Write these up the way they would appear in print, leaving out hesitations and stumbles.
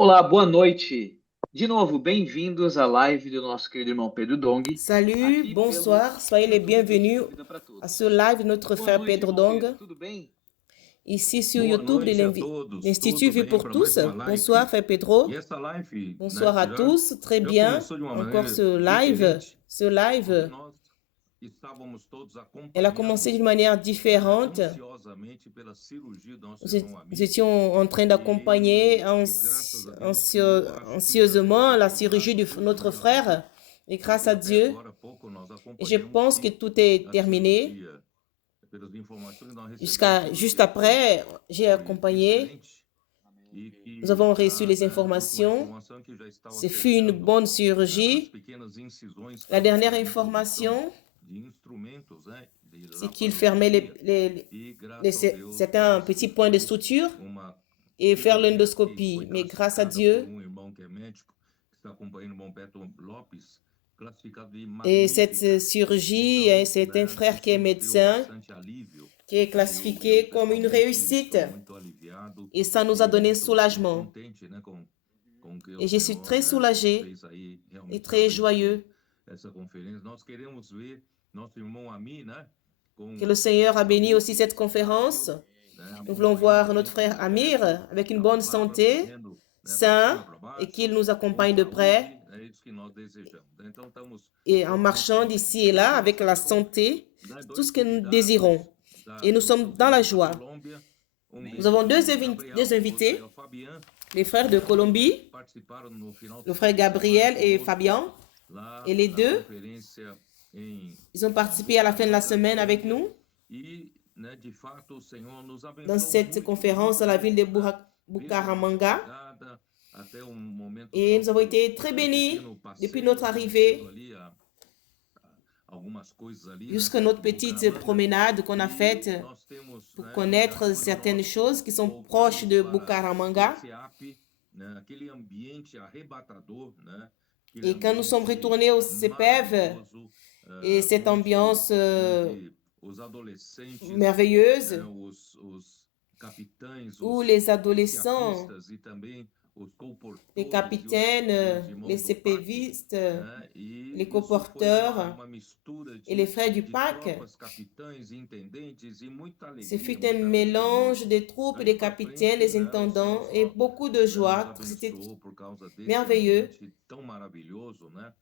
Olá, boa noite. De novo, bem-vindos à live do nosso querido irmão Pedro Dong, Salut, aqui pelo bonsoir, soyez les YouTube bienvenus Instituto Vida para à Todos. ce live de notre Boa frère noite, Pedro irmão Pedro. Dong, Tudo bem? ici sur Boa YouTube de noite a todos, l'Institut tudo Vie bem pour para tous. mais uma Bonsoir, live? frère E Pedro. essa live, Bonsoir à já, tous, très já bien. começou de uma Encore maneira ce live. diferente, Ce porque live, nós estávamos todos elle a commencé acompanhando d'une manière différente. ansiosamente pela cirurgia do nosso irmão Nous Ami, étions en train d'accompagner e graças a Deus que eu acho que já anxieusement la terminaram chirurgie de tudo, notre né, Ami? frère. Et grâce Porque à até Dieu, agora há pouco nós et je acompanhamos pense que que tout est a terminé. cirurgia, pelas informações que nós recebemos, a Jusqu'à, juste cirurgia après, j'ai foi accompagné. excelente. E Nous que avons reçu les a última informations. informação é que já estava Ce fut une fechando bonne as chirurgie. pequenas incisões La para dernière a introdução information, de instrumentos, né, de c'est qu'il fermait laparoscopia. E graças a Deus certains parece que petits points de foi suture uma et faire cirurgia que l'endoscopie. foi Mais grâce à classificada por Dieu, irmão que é médico, que está acompanhando o irmão Beto Lopes, classificado de et cette magnífica. chirurgie, Então, c'est un né, frère qui isso est nos deu médecin, bastante alívio. qui est Eu classifié comme une pessoalmente réussite. estou muito aliviado Et ça nous a e donné un muito soulagement. contente, né, com que o Et je suis Senhor, très né, soulagée fez aí et realmente très abençoou joyeux essa conferência. Nós queremos ver nosso irmão Ami, né, que com le Seigneur a béni saúde aussi cette conférence. saudável, né, Nous voulons acompanhando voir aí notre de frère Amir perto avec une a bonne palavra santé, correndo, né, para cima, sain, para et qu'il baixo, nous com accompagne de près, saúde, é isso que nós desejamos. Né? Então estamos et en totalmente marchant contentes. d'ici et E là aqui nós avec la estamos com, santé, né, tout dois ce que nous désirons. convidados Et nous do sommes dans la continente da joie. Colômbia, Nous avons deux Gabriel, invités, o Fabian, les frères de Colombie, participaram no final le frère de semana Gabriel et conosco Fabien. lá Et les na deux, conferência em ils ont participé à la fin de la semaine Bucaramanga. avec nous E, né, de fato, o Senhor nos dans abençoou cette muito, conférence muito dans la ville de mesmo, né? Desde a nossa Bucaramanga. chegada até um momento do Et nous avons nosso été très bénis pequeno depuis passeio, notre conhecendo arrivée ali algumas coisas ali, né, jusqu'à perto notre de petite Bucaramanga. promenade qu'on a faite E nós temos, pour né, já connaître depois do certaines nosso choses qui sont proches voltamos de para Bucaramanga. esse app, né, aquele ambiente arrebatador, né, aquele Et quand nous sommes ambiente retournés au CEPEV, maravilhoso, et cette ambiance onde os adolescentes, né, merveilleuse os capitães, où os les adolescents, esquiapistas e também os les colportores capitaines, e os les irmãos do PAC, CPVistes, né, e les isso foi coporteurs uma mistura et les frères du de PAC, tropas, capitães e intendentes e muita ce alegria, fut un muita alegria mélange mesmo. des troupes, Daqui des para capitaines, frente, des né, o intendants Senhor et só, beaucoup de né, nos joie. C'était abençoou por causa desse merveilleux. ambiente tão maravilhoso, né?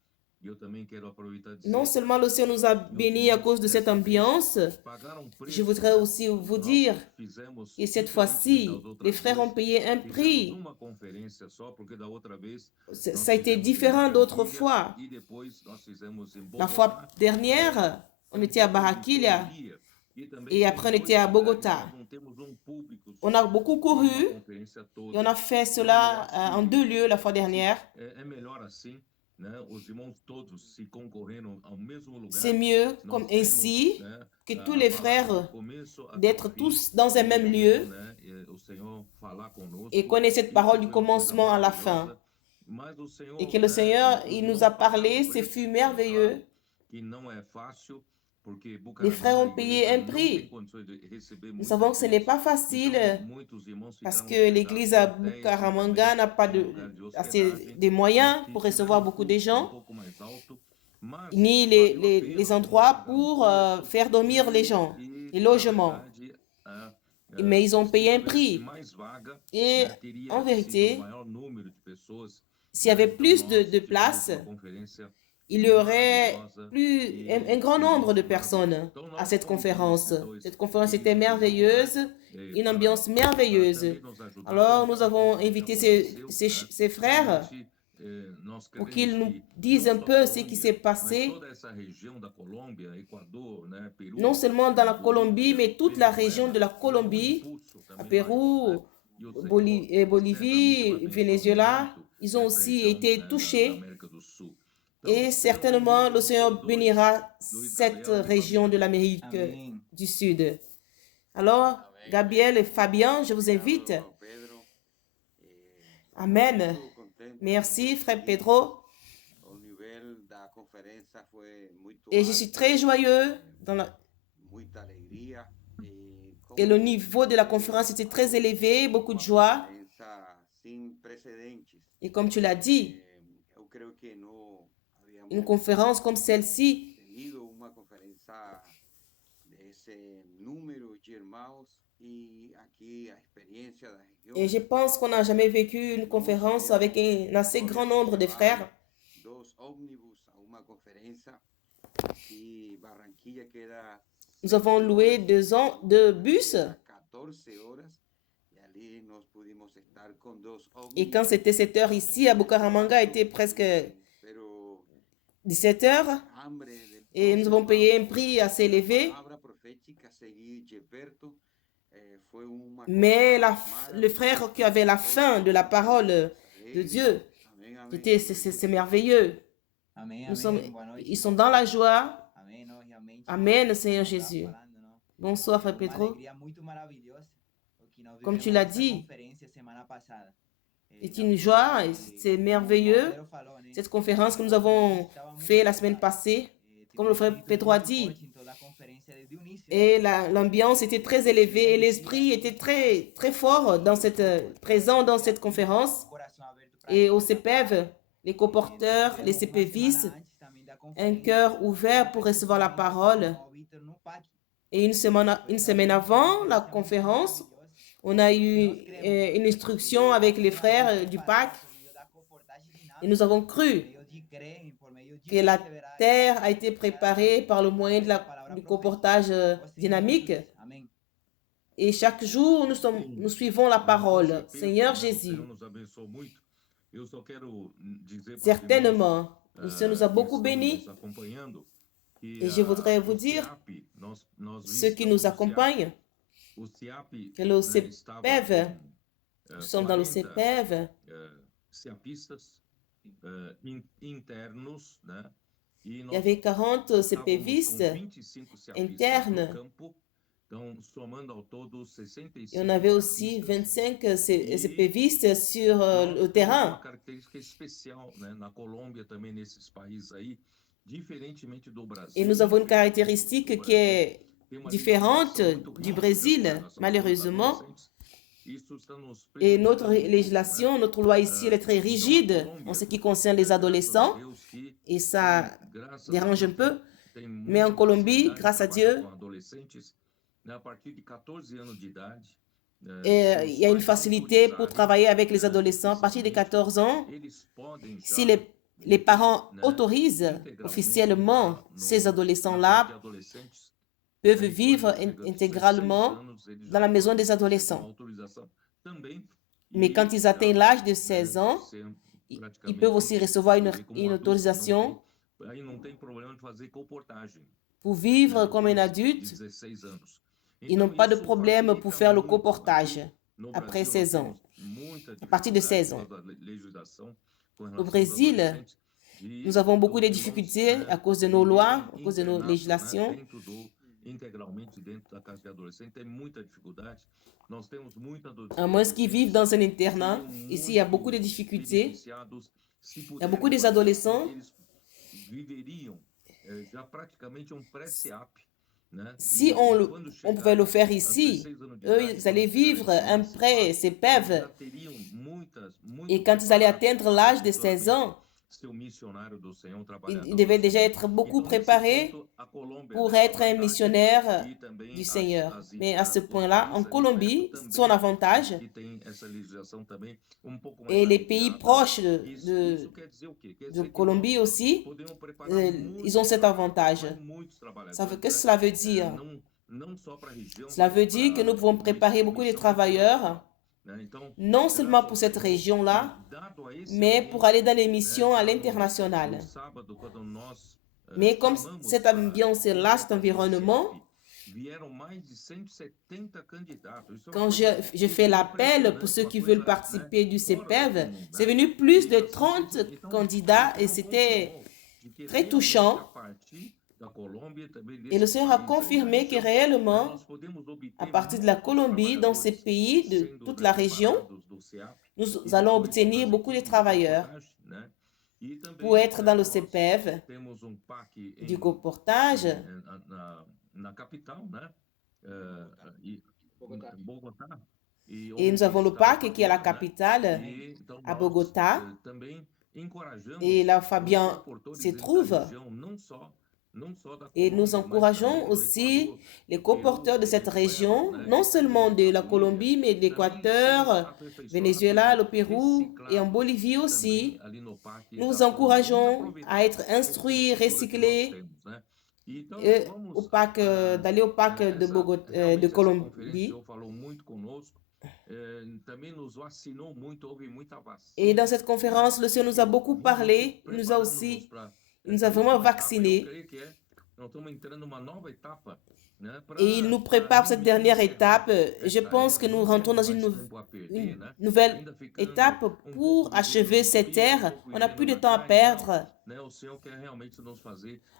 E eu também quero aproveitar e Non dizer seulement le Seigneur nous a que os bénis à irmãos cause de cette dessa vez ambiance, pagaram um je preço, voudrais né? aussi vous Nós dire fizemos que cette diferentemente fois-ci, das les outras frères ont vezes. payé un Fizemos prix. uma conferência só, porque da outra vez Ça nós a été fizemos em différent d'autres Barranquilla fois. e depois nós fizemos em La fois Bogotá. dernière, on était à Tampouco em Barranquilla Colombia. E também et tem après on était à noites, né, que Bogota. nós não temos um público On só, a beaucoup tem uma couru conferência et on toda. a fait Então eu cela acho en deux lieux la fois que dernière. é melhor assim, né? Os irmãos todos se concorrendo ao mesmo C'est lugar. mieux comme Nós temos, ainsi né, que tous a les palavra do frères começo até o d'être fim, tous dans un e même ouvindo, lieu né, o Senhor falar et conosco. connaître cette Isso parole du foi uma coisa commencement à la fin. maravilhosa. Mas o Et Senhor, que le né, Seigneur, os il nous irmãos a pagaram parlé, um ce preço, fut é merveilleux. claro que não é fácil, porque Les frères Bucaramanga, a ont payé igreja un não tem prix. condições de receber Nous muita savons que ce n'est gente. pas facile Então, muitos irmãos parce ficaram que hospedados l'église em à hotéis e Bucaramanga também n'a pas em lugares de assez hospedagem, de moyens que pour tiveram recevoir um beaucoup de custo um gens, pouco mais alto, mas ni valeu a pena. les Os irmãos endroits pagaram um pour preço faire dormir les gens, les na logements. verdade, Mais ils ont se payé un tivesse prix. mais vaga, Et né, teria en sido vérité, maior número de pessoas, s'il y né? avait Então plus nós de tivemos places, uma conferência il y aurait maravilhosa un e grand um nombre de ambiente maravilhoso. personnes Então à nós cette convidamos conférence. esses dois Cette conférence était queridos irmãos, né, merveilleuse, une para ambiance merveilleuse. também nos ajudar a Alors nous contar um avons pouco do que invité aconteceu, né? ces frères Realmente, nós pour queremos qu'ils nous que disent não un só peu ce qui s'est Colômbia, mas passé, toda essa região da Colômbia, Equador, né, non Peru, seulement dans la Colombie, Bolívia, mais toute la région de Venezuela, la dá um Colombie, impulso à também maior, né? Pérou, E o Senhor certamente Bolivie, vai abençoar Venezuela, muito ils ont essa aussi região, été né, da touchés. América do Sul. Então, Et sejam certainement, le bem-vindos Seigneur vocês dois, bénira Luiz cette Gabriel e région de Fabiano. l'Amérique Amén. du Sud. Alors, Gabriel et Fabien, je vous invite. Obrigado, Pedro. Amen. Muito contente Merci, com frère isso. Pedro. O nível da conferência foi muito Et je suis alto, très joyeux muita alegria et le niveau de la conférence était très élevé, beaucoup de joie. conferência sem Et comme tu l'as dit, eu creio que não une havíamos conférence comme celle-ci, tenido uma conferência desse número de irmãos e aqui a experiência da et região. je pense qu'on n'a jamais vécu une conférence avec un assez grand nombre de frères. Dos ómnibus a uma conferência aqui Barranquilla que era Nous avons loué deux bus, 14 horas e ali nós pudimos estar com dos et quand ómnibus. c'était 7 heures ici, à Bucaramanga, était presque Pero 17 heures, hambre de et nous avons payé un prix assez élevé. palavra profética seguir de perto foi uma Mais coisa le frère qui avait la faim de la parole de Dieu, Amém, amém. c'est merveilleux. Amém, Nous sommes, amém. Boa noite. ils sont dans la joie. Amém, não, realmente. Amen, Seigneur como eu tava Jésus. falando, não? Bonsoir, Frère Uma Pedro. alegria muito maravilhosa o que nós Como tu vivemos l'as nessa dit, conferência semana passada. c'est une joie, et c'est merveilleux. Como o falou, né? Cette conférence que nous avons fait la semaine passée, comme le frère Pedro a dit, Em toda a conferência desde o início. et l'ambiance était très élevée et l'esprit était très, très fort présent dans cette conférence. Coração aberto pra Et au CPEV, les coporteurs, les CPVistes, un cœur ouvert pour recevoir la parole. Et une semaine avant la conférence, on a eu une instruction avec les frères du PAC et nous avons cru que la terre a été préparée par le moyen du comportage dynamique. Et chaque jour, nous suivons la parole. Seigneur Jésus, Deus nos abençoou muito. Eu só quero dizer para os certainement, le Seigneur nous a que beaucoup estão bénis. nos acompanhando que, Et je voudrais vous o dire, CIAP, nós ceux qui visitamos nous accompagnent, o CIAP, que le estava CPEV, com, nous sommes dans le 40, CPEV, CIAPistas internos, né? E il nós y avait 40 estávamos CPVistes com 25 CIAPistas internes. no campo, então somando ao todo 65 et on avait aussi CIAPistas. 25 CPVistes sur Nós le temos terrain. uma característica especial, né? Na Colômbia também, nesses países aí, diferentemente do Brasil. Et nous avons une caractéristique qui est tem uma différente legislação muito du rígida Brésil, com relação aos malheureusement. adolescents. Isso está nos Et notre prejudicando muito, né? législation, notre loi ici, elle est très rigide en ce qui concerne les adolescents. Graças a Deus que, Et ça graças a dérange un Deus, peu. tem Mais en muita Colombie, possibilidade de grâce à trabalhar Dieu, com adolescentes, né, a partir de 14 anos de idade. il y a une facilité pour travailler avec les adolescents. À partir de 14 ans, Eles podem si já les parents né, autorisent integralmente officiellement já no- ces na adolescents-là parte de adolescentes, peuvent né, vivre quando chega aos 16 intégralement anos, eles dans já la maison podem des adolescents. receber uma autorização também. Mais E, quand ils atteignent l'âge de 16 ans, ser ils praticamente peuvent aussi recevoir une viver como um adulto. autorisation Aí não tem problema de fazer comportagem. pour vivre comme un adulte. 16 anos. Ils n'ont pas de isso problème facilita pour faire le muito. comportage No après Brasil, 16 nós ans. temos muita À partir de dificuldade 16 ans. por causa da legislação com relação Au aos Brésil, adolescentes, de nous avons beaucoup de os irmãos, difficultés né, à cause de nos lois, viverem à cause de nos internato, né, législations. integralmente dentro da casa de adolescente. Tem muita dificuldade. Nós temos muita À moins qu'ils vivent dans un internat. Ici, il y a beaucoup de difficultés. Il y a beaucoup des adolescents. Eles viveriam já praticamente pré-CIAP, né? Si on pouvait le faire ici, eux, ils allaient vivre un prêt CPEV. Et quand ils allaient atteindre l'âge de 16 ans, ils devaient déjà être beaucoup préparés pour être un missionnaire du Seigneur. Mais à ce point-là, en Colombie, son avantage, et les pays proches de Colombie aussi, ils ont cet avantage. Qu'est-ce que cela veut dire? Cela veut dire que nous pouvons préparer beaucoup de travailleurs, non seulement pour cette région-là, mais pour aller dans les missions à l'international. Mais comme cette ambiance-là, cet environnement, quand je fais l'appel pour ceux qui veulent participer du CPEV, c'est venu plus de 30 candidats et c'était très touchant. Et le Seigneur a confirmé que réellement, à partir de la Colombie, dans ces pays, de toute la région, nous allons obtenir beaucoup de travailleurs pour être dans le CPEV du comportage. Et nous avons le PAC qui est la capitale, à Bogota. Et là, Fabien se trouve. Et nous encourageons aussi les colporteurs de cette région, non seulement de la Colombie, mais de l'Équateur, Venezuela, le Pérou et en Bolivie aussi. Nous encourageons à être instruits, recyclés, d'aller au PAC de Bogota, de Colombie. Et dans cette conférence, le Seigneur nous a beaucoup parlé, il nous a vraiment vaccinés. Et il nous prépare pour cette dernière étape. Je pense que nous rentrons dans une nouvelle étape pour achever cette ère. On n'a plus de temps à perdre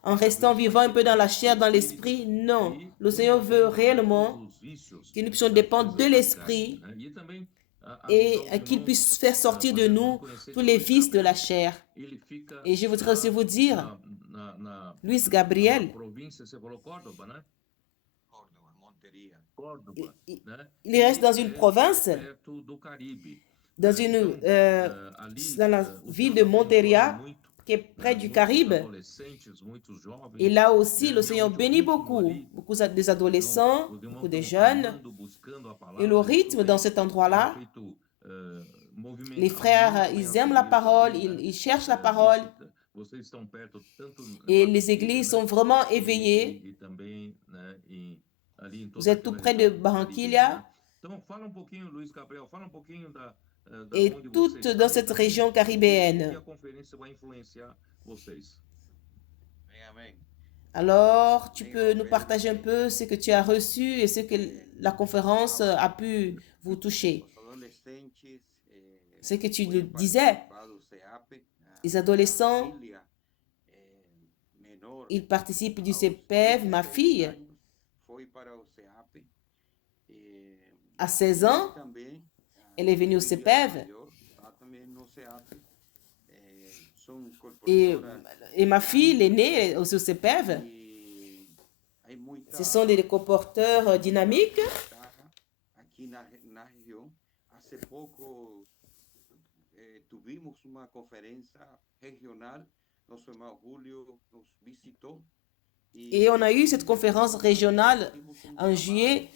en restant vivant un peu dans la chair, dans l'esprit. Non, le Seigneur veut réellement que nous puissions dépendre de l'esprit et qu'il puisse faire sortir de nous tous les vices de la chair. Et je voudrais aussi vous dire, Luis Gabriel, il reste dans une province, dans la ville de Monteria, qui est près du Caribe. Et là aussi, le Seigneur bénit beaucoup des adolescents, beaucoup de jeunes. Et le rythme dans cet endroit-là, les frères, ils aiment la parole, ils cherchent la parole. Et les églises sont vraiment éveillées. Vous êtes tout près de Barranquilla. Et toutes dans cette région caribéenne. Alors, tu peux nous partager un peu ce que tu as reçu et ce que la conférence a pu vous toucher. Ce que tu disais, les adolescents, ils participent du CEPEV. Ma fille, à 16 ans, elle est venue au CEPEV. Et ma fille, l'aînée, aussi au CEPEV. Ce sont des colporteurs dynamiques. Et on a eu cette conférence régionale en juillet.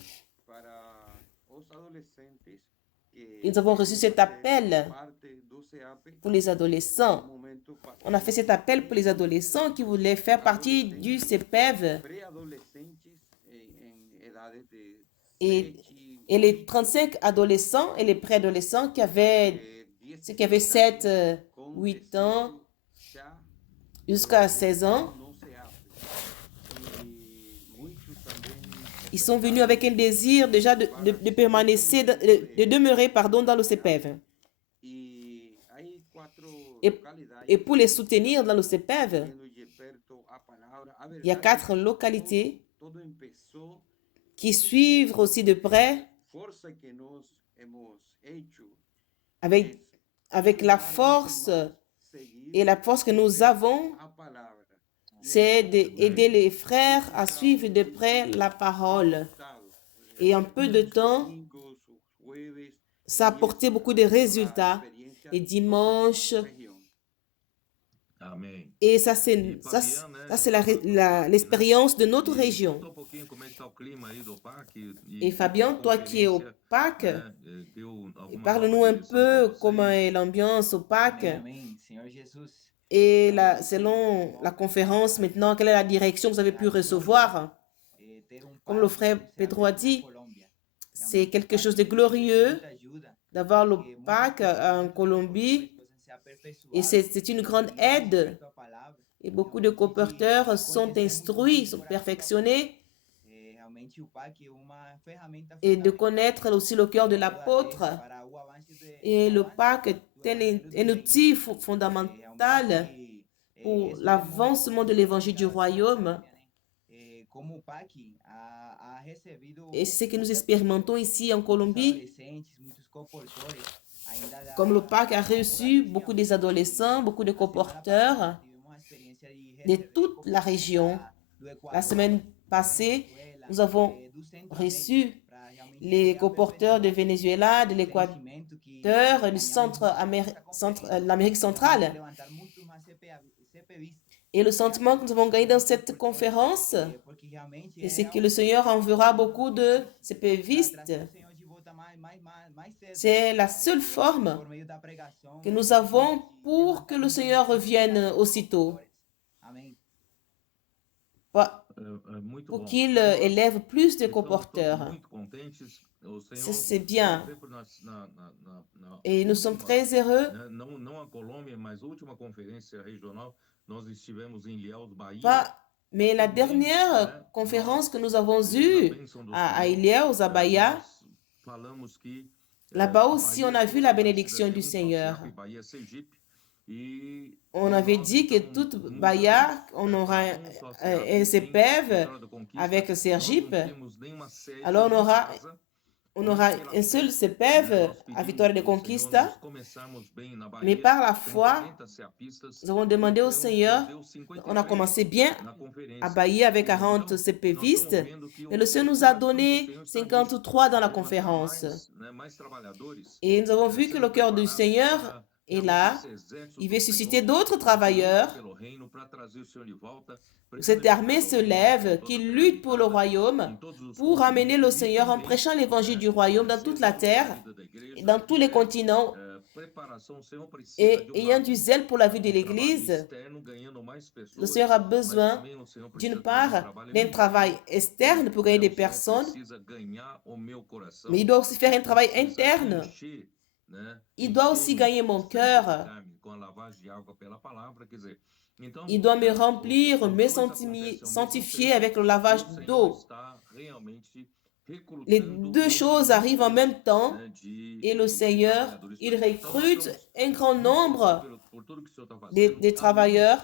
Et nous avons reçu cet appel pour les adolescents. On a fait cet appel pour les adolescents qui voulaient faire partie du CEPEV. Et les 35 adolescents et les préadolescents qui avaient 7, 8 ans jusqu'à 16 ans, ils sont venus avec un désir déjà de demeurer dans le CEPEV. Et pour les soutenir dans le CEPEV, il y a 4 localités qui suivent aussi de près avec la force et la force que nous avons, c'est d'aider les frères à suivre de près la parole. Et en peu de temps, ça a apporté beaucoup de résultats. Les dimanches. Et ça, c'est l'expérience de notre région. Et Fabien, toi qui es au PAC, parle-nous un peu comment est l'ambiance au PAC. Et selon la conférence maintenant, quelle est la direction que vous avez pu recevoir? Comme le frère Pedro a dit, c'est quelque chose de glorieux d'avoir le PAC en Colombie. Et c'est une grande aide. Et beaucoup de colporteurs sont instruits, sont perfectionnés. Et de connaître aussi le cœur de l'apôtre. Et le PAC est un outil fondamental pour l'avancement de l'évangile du royaume. Et c'est ce que nous expérimentons ici en Colombie. Comme le PAC a reçu beaucoup des adolescents, beaucoup de colporteurs de toute la région. La semaine passée, nous avons reçu les colporteurs de Venezuela, de l'Équateur, du l'Amérique centrale. Et le sentiment que nous avons gagné dans cette conférence, c'est que le Seigneur enverra beaucoup de CPVistes. C'est la seule forme que nous avons pour que le Seigneur revienne aussitôt, pour qu'il élève plus de colporteurs. C'est bien. Et nous sommes très heureux. Mais la dernière conférence que nous avons eue à Ilhéus, à Bahia, là-bas aussi, on a vu la bénédiction du Seigneur. On avait dit que toute Bahia, on aura un CPEV avec Sergipe. Alors, on aura un seul CPEV à Vitória de Conquista. Mais par la foi, nous avons demandé au Seigneur, on a commencé bien à Bahia avec 40 CPVistes, et le Seigneur nous a donné 53 dans la conférence. Et nous avons vu que le cœur du Seigneur est là. Il veut susciter d'autres travailleurs. Cette armée se lève, qui lutte pour le royaume, pour amener le Seigneur en prêchant l'évangile du royaume dans toute la terre, et dans tous les continents. Et ayant du zèle pour la vie de l'Église, le Seigneur a besoin, d'une part, d'un travail externe pour gagner des personnes, mais il doit aussi faire un travail interne. Il doit aussi gagner mon cœur. Il doit me remplir, me sanctifier avec le lavage d'eau. Les deux choses arrivent en même temps et le Seigneur, il recrute un grand nombre de travailleurs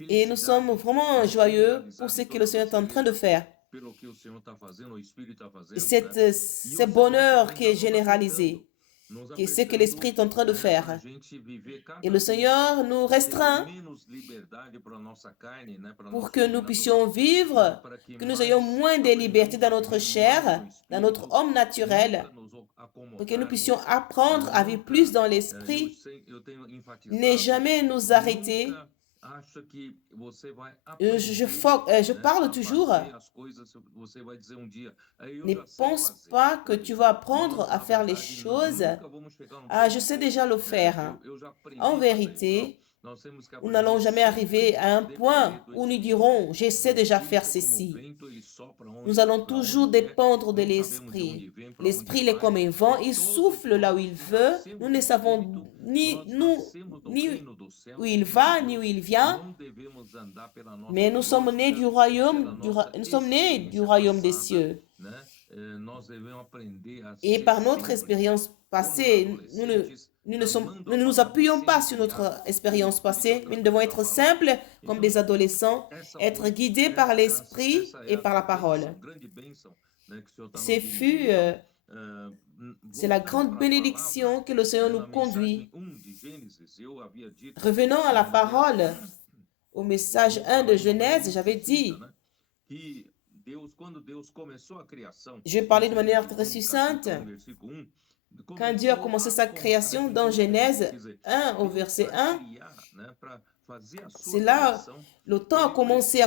et nous sommes vraiment joyeux pour ce que le Seigneur est en train de faire. Ce bonheur qui est généralisé, qui est ce que l'Esprit est en train de faire. Et le Seigneur nous restreint pour que nous puissions vivre, que nous ayons moins de liberté dans notre chair, dans notre homme naturel, pour que nous puissions apprendre à vivre plus dans l'Esprit, ne jamais nous arrêter. Je parle toujours. Ne pense pas que tu vas apprendre à faire les choses. Ah, je sais déjà le faire. En vérité, nous n'allons jamais arriver à un point où nous dirons, je sais déjà faire ceci. Nous allons toujours dépendre de l'Esprit. L'Esprit, il est comme un vent, il souffle là où il veut. Nous ne savons ni où il va, ni où il vient. Mais nous sommes nés du royaume, nous sommes nés du royaume des cieux. Et par notre expérience passée, nous ne nous appuyons pas sur notre expérience passée, mais nous devons être simples comme des adolescents, être guidés par l'Esprit et par la parole. C'est la grande bénédiction que le Seigneur nous conduit. Revenons à la parole, au message 1 de Genèse, j'avais dit, je vais parler de manière très succincte. Quand Dieu a commencé sa création dans Genèse 1 au verset 1, c'est là le temps a commencé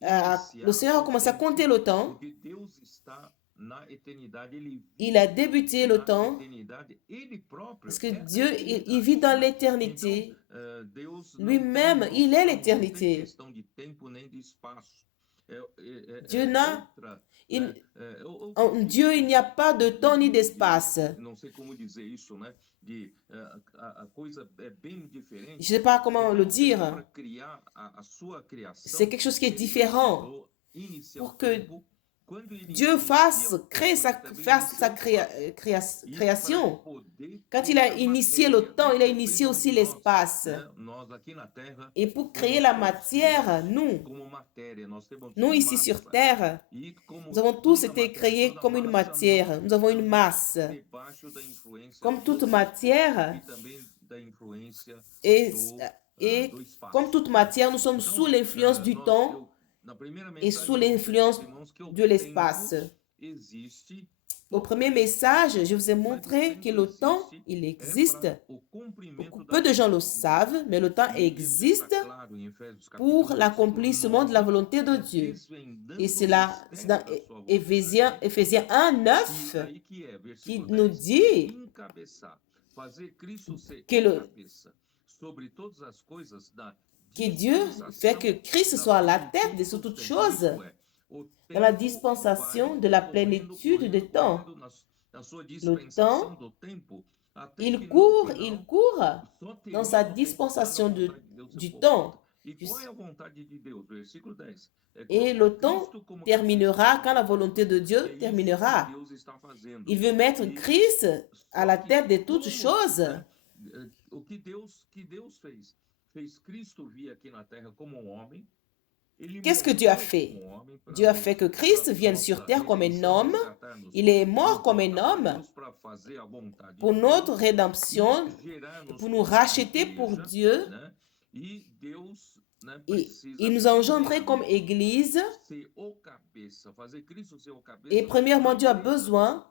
le Seigneur a commencé à compter le temps. Il a débuté le temps parce que Dieu, il vit dans l'éternité. Lui-même, il est l'éternité. En Dieu, il n'y a pas de temps ni d'espace. Je ne sais pas comment le dire. C'est quelque chose qui est différent. Pour que Dieu créer sa création. Quand il a initié le temps, il a initié aussi l'espace. Et pour créer la matière, nous ici sur Terre, nous avons tous été créés comme une matière. Nous avons une masse. Comme toute matière, et comme toute matière, nous sommes sous l'influence du temps et sous l'influence de l'espace. Au premier message, je vous ai montré que le temps, il existe. Peu de gens le savent, mais le temps existe pour l'accomplissement de la volonté de Dieu. Et c'est dans Éphésiens 1, 9 qui nous dit que Dieu fait que Christ soit la tête de toutes choses dans la dispensation de la plénitude du temps. Le temps, il court dans sa dispensation du temps. Et le temps terminera quand la volonté de Dieu terminera. Il veut mettre Christ à la tête de toutes choses. Qu'est-ce que Dieu a fait? Dieu a fait que Christ vienne sur terre comme un homme. Il est mort comme un homme pour notre rédemption, pour nous racheter pour Dieu. Et il nous a engendrés comme Église. Et premièrement, Dieu a besoin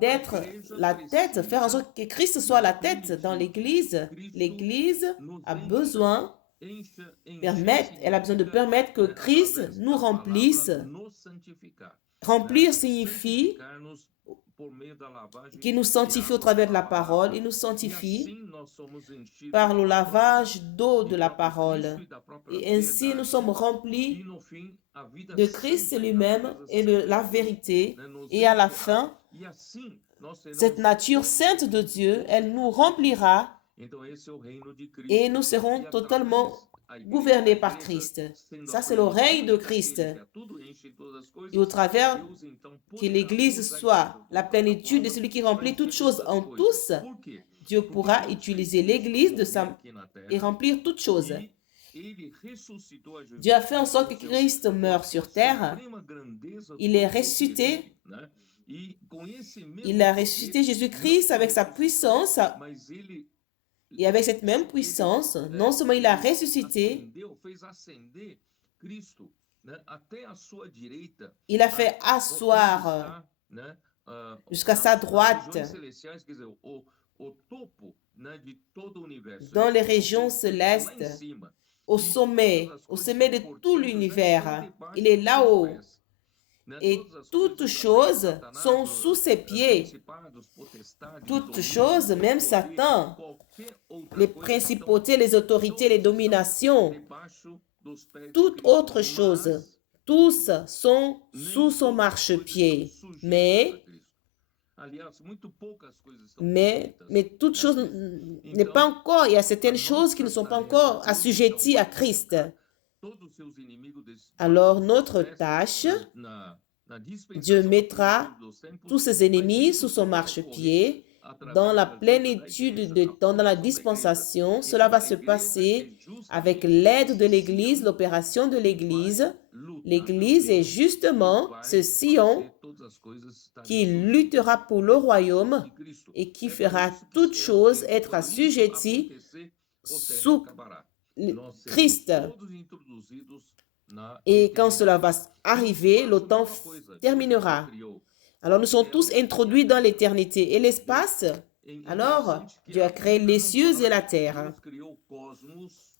d'être la tête, faire en sorte que Christ soit la tête dans l'Église. L'Église a besoin de permettre que Christ nous remplisse. Remplir signifie qu'il nous sanctifie au travers de la parole. Il nous sanctifie par le lavage d'eau de la parole. Et ainsi, nous sommes remplis de Christ lui-même et de la vérité. Et à la fin, cette nature sainte de Dieu, elle nous remplira et nous serons totalement gouvernés par Christ. Ça, c'est le règne de Christ. Et au travers que l'Église soit la plénitude de celui qui remplit toutes choses en tous, Dieu pourra utiliser l'Église et remplir toutes choses. Dieu a fait en sorte que Christ meure sur terre. Il est ressuscité. Il a ressuscité Jésus-Christ avec sa puissance. Et avec cette même puissance, non seulement il a ressuscité, il a fait asseoir jusqu'à sa droite dans les régions célestes, au sommet de tout l'univers. Il est là-haut. Et toutes choses sont sous ses pieds. Toutes choses, même Satan, les principautés, les autorités, les dominations, toute autre chose, tous sont sous son marchepied. Mais toute chose n'est pas encore, il y a certaines choses qui ne sont pas encore assujetties à Christ. Alors, notre tâche, Dieu mettra tous ses ennemis sous son marchepied dans la plénitude de temps, dans la dispensation. Cela va se passer avec l'aide de l'Église, l'opération de l'Église. L'Église est justement ce sillon qui luttera pour le royaume et qui fera toutes choses être assujetties sous Christ. Et quand cela va arriver, le temps terminera. Alors nous sommes tous introduits dans l'éternité et l'espace. Alors, Dieu a créé les cieux et la terre.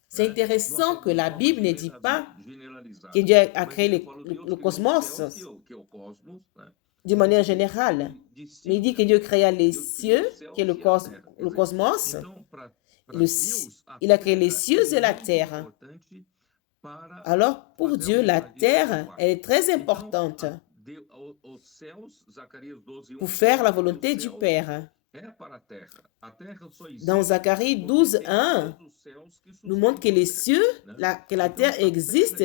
C'est intéressant que la Bible ne dit pas que Dieu a créé le cosmos d'une manière générale. Mais il dit que Dieu créa les cieux, qui est le cosmos. Il a créé les cieux et la terre. Alors, pour Dieu, la terre, elle est très importante pour faire la volonté du Père. Dans Zacharie 12, 1, nous montre que les cieux, que la terre existe,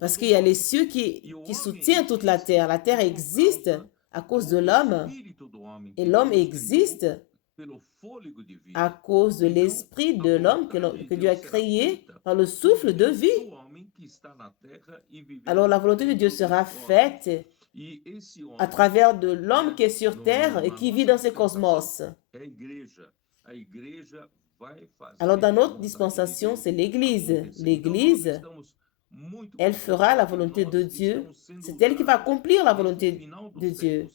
parce qu'il y a les cieux qui soutiennent toute la terre. La terre existe à cause de l'homme, et l'homme existe à cause de l'esprit de l'homme que Dieu a créé par le souffle de vie. Alors la volonté de Dieu sera faite à travers de l'homme qui est sur terre et qui vit dans ce cosmos. Alors dans notre dispensation, c'est l'Église. L'Église Elle fera la volonté de Dieu. C'est elle qui va accomplir la volonté de Dieu.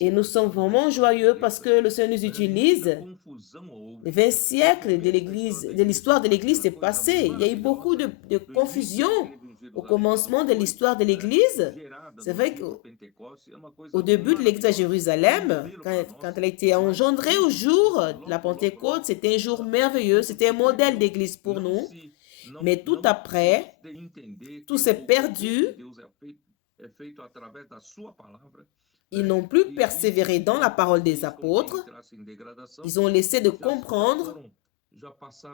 Et nous sommes vraiment joyeux parce que le Seigneur nous utilise. Les 20 siècles de l'Église, de l'histoire de l'Église s'est passé. Il y a eu beaucoup de confusion au commencement de l'histoire de l'Église. C'est vrai qu'au début de l'Église à Jérusalem, quand elle a été engendrée au jour de la Pentecôte, c'était un jour merveilleux, c'était un modèle d'Église pour nous. Mais tout après, tout s'est perdu. Ils n'ont plus persévéré dans la parole des apôtres. Ils ont laissé de comprendre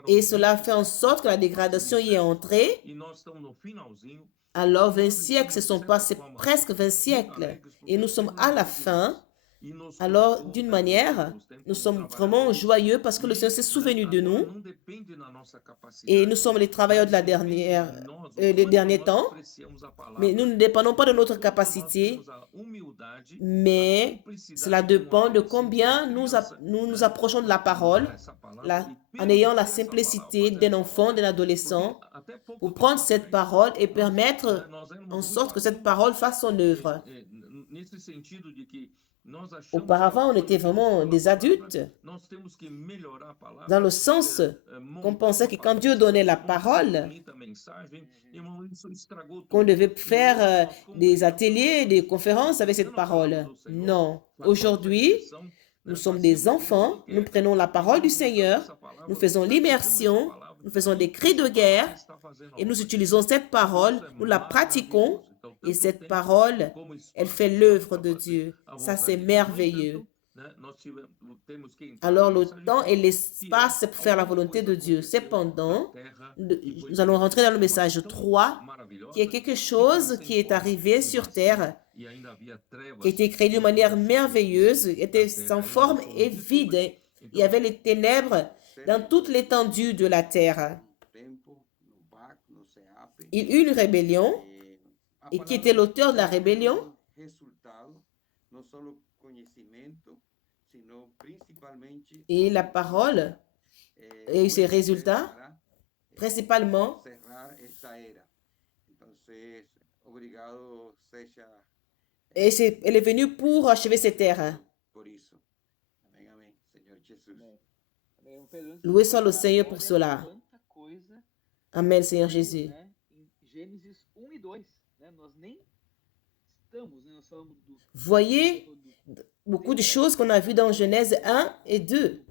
et cela fait en sorte que la dégradation y est entrée. Alors 20 siècles se sont passés, presque 20 siècles, et nous sommes à la fin. Alors, d'une manière, nous sommes vraiment joyeux parce que le Seigneur s'est souvenu de nous et nous sommes les travailleurs de les derniers temps, mais nous ne dépendons pas de notre capacité, mais cela dépend de combien nous approchons de la parole en ayant la simplicité d'un enfant, d'un adolescent, pour prendre cette parole et permettre en sorte que cette parole fasse son œuvre. Auparavant, on était vraiment des adultes, dans le sens qu'on pensait que quand Dieu donnait la parole, qu'on devait faire des ateliers, des conférences avec cette parole. Non. Aujourd'hui, nous sommes des enfants, nous prenons la parole du Seigneur, nous faisons l'immersion, nous faisons des cris de guerre et nous utilisons cette parole, nous la pratiquons. Et cette parole, elle fait l'œuvre de Dieu. Ça, c'est merveilleux. Alors, le temps et l'espace, c'est pour faire la volonté de Dieu. Cependant, nous allons rentrer dans le message 3, qui est quelque chose qui est arrivé sur terre, qui a été créé d'une manière merveilleuse, était sans forme et vide. Il y avait les ténèbres dans toute l'étendue de la terre. Il y eut une rébellion. Et qui était l'auteur de la rébellion? Et la parole a eu ses résultats, principalement. Et elle est venue pour achever cette ère. Loué soit le Seigneur pour cela. Amen, Seigneur Jésus. Voyez beaucoup de choses qu'on a vues dans Genèse 1 et 2.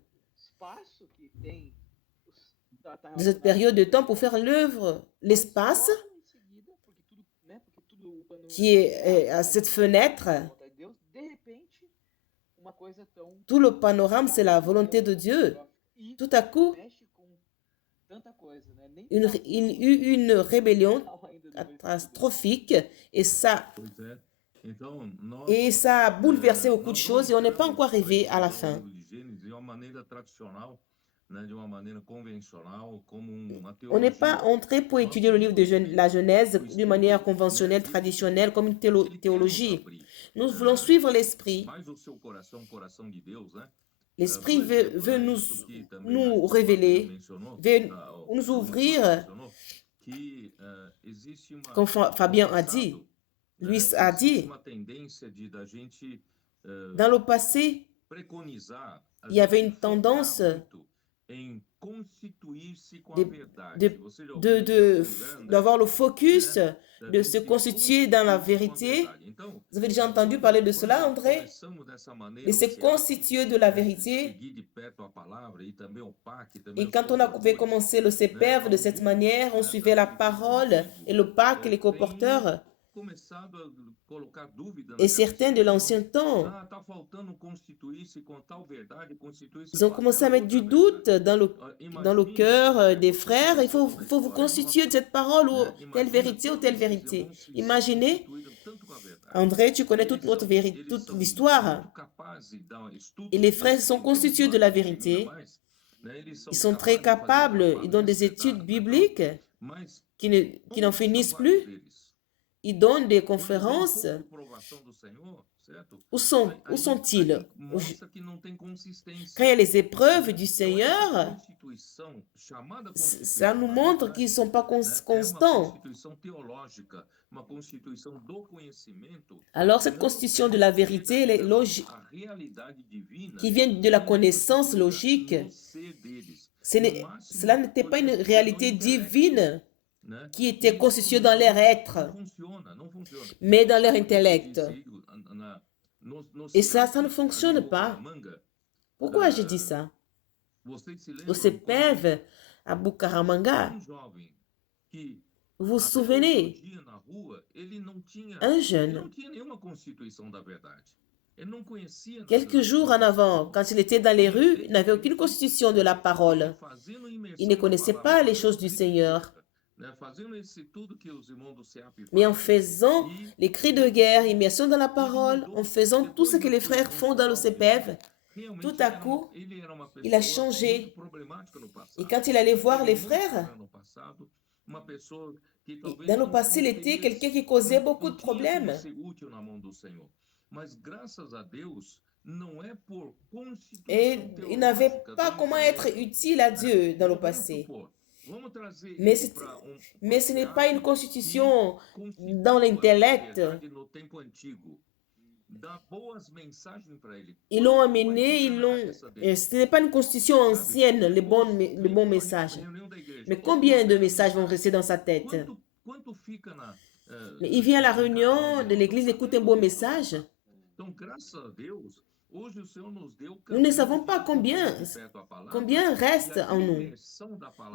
De cette période de temps pour faire l'œuvre, l'espace qui est à cette fenêtre. Tout le panorama, c'est la volonté de Dieu. Tout à coup, il y eut une rébellion catastrophique et ça a bouleversé beaucoup de choses et on n'est pas encore arrivé à la fin. On n'est pas entré pour étudier le livre de la Genèse d'une manière conventionnelle, traditionnelle, comme une théologie. Nous voulons suivre l'Esprit. L'Esprit veut nous révéler, veut nous ouvrir, comme Fabien a dit. Lui a dit, dans le passé, il y avait une tendance d'avoir le focus, de se constituer dans la vérité. Vous avez déjà entendu parler de cela, André? De se constituer de la vérité. Et quand on avait commencé le CPEV de cette manière, on suivait la parole et le Pâques et les colporteurs. Et certains de l'ancien temps, ils ont commencé à mettre du doute dans le cœur des frères. Il faut vous constituer de cette parole ou telle vérité ou telle vérité. Imaginez, André, tu connais toute notre vérité, toute l'histoire. Et les frères sont constitués de la vérité. Ils sont très capables, ils donnent des études bibliques qui n'en finissent plus. Ils donnent des conférences. Où sont-ils? Quand il y a les épreuves du Seigneur, Ça nous montre qu'ils ne sont pas constants. Alors, cette constitution de la vérité, elle est logique, qui vient de la connaissance logique, cela n'était pas une réalité divine qui était constituée dans leur être, mais dans leur intellect. Et ça ne fonctionne pas. Pourquoi j'ai dit ça? Au CPEV, à Bucaramanga, vous vous souvenez, un jeune, quelques jours en avant, quand il était dans les rues, il n'avait aucune constitution de la parole. Il ne connaissait pas les choses du Seigneur. Mais en faisant les cris de guerre, immersion dans la parole, en faisant tout ce que les frères font dans le CPEV, tout à coup, il a changé. Et quand il allait voir les frères, dans le passé, il était quelqu'un qui causait beaucoup de problèmes. Et il n'avait pas comment être utile à Dieu dans le passé. Mais ce n'est pas une constitution dans l'intellect. Ils l'ont amené, ce n'est pas une constitution ancienne, le bon message. Mais combien de messages vont rester dans sa tête? Mais il vient à la réunion de l'église, il écoute un bon message. Nous ne savons pas combien reste en nous.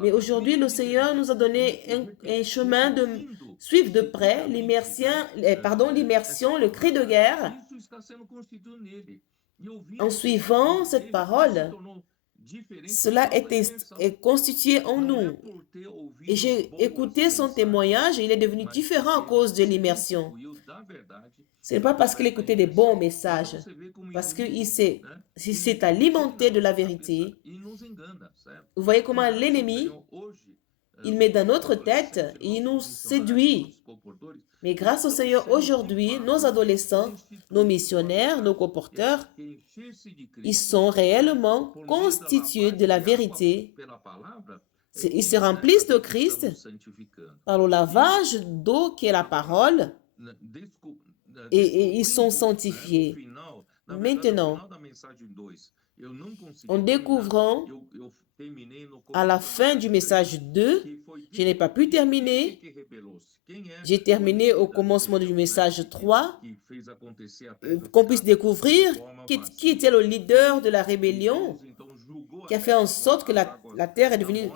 Mais aujourd'hui, le Seigneur nous a donné un chemin de suivre de près l'immersion, le cri de guerre. En suivant cette parole, cela est constitué en nous. Et j'ai écouté son témoignage et il est devenu différent à cause de l'immersion. Ce n'est pas parce qu'il écoutait des bons messages, parce qu'il s'est alimenté de la vérité. Vous voyez comment l'ennemi, il met dans notre tête et il nous séduit. Mais grâce au Seigneur, aujourd'hui, nos adolescents, nos missionnaires, nos colporteurs, ils sont réellement constitués de la vérité. Ils se remplissent de Christ par le lavage d'eau qui est la parole et ils sont sanctifiés. Maintenant, en découvrant à la fin du message 2, je n'ai pas pu terminer. J'ai terminé au commencement du message 3, qu'on puisse découvrir qui était le leader de la rébellion, qui a fait en sorte que la terre est devenue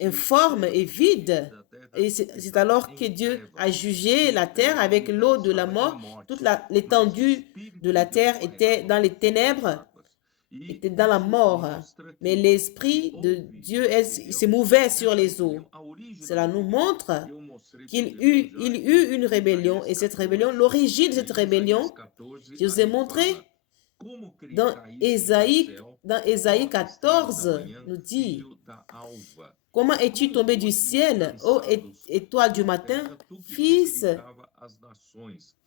informe et vide. Et c'est alors que Dieu a jugé la terre avec l'eau de la mort. Toute l'étendue de la terre était dans les ténèbres, était dans la mort. Mais l'Esprit de Dieu se mouvait sur les eaux. Cela nous montre qu'il eut une rébellion. Et cette rébellion, l'origine de cette rébellion, je vous ai montré dans Ésaïe 14, nous dit: comment es-tu tombé du ciel, ô étoile du matin, fils?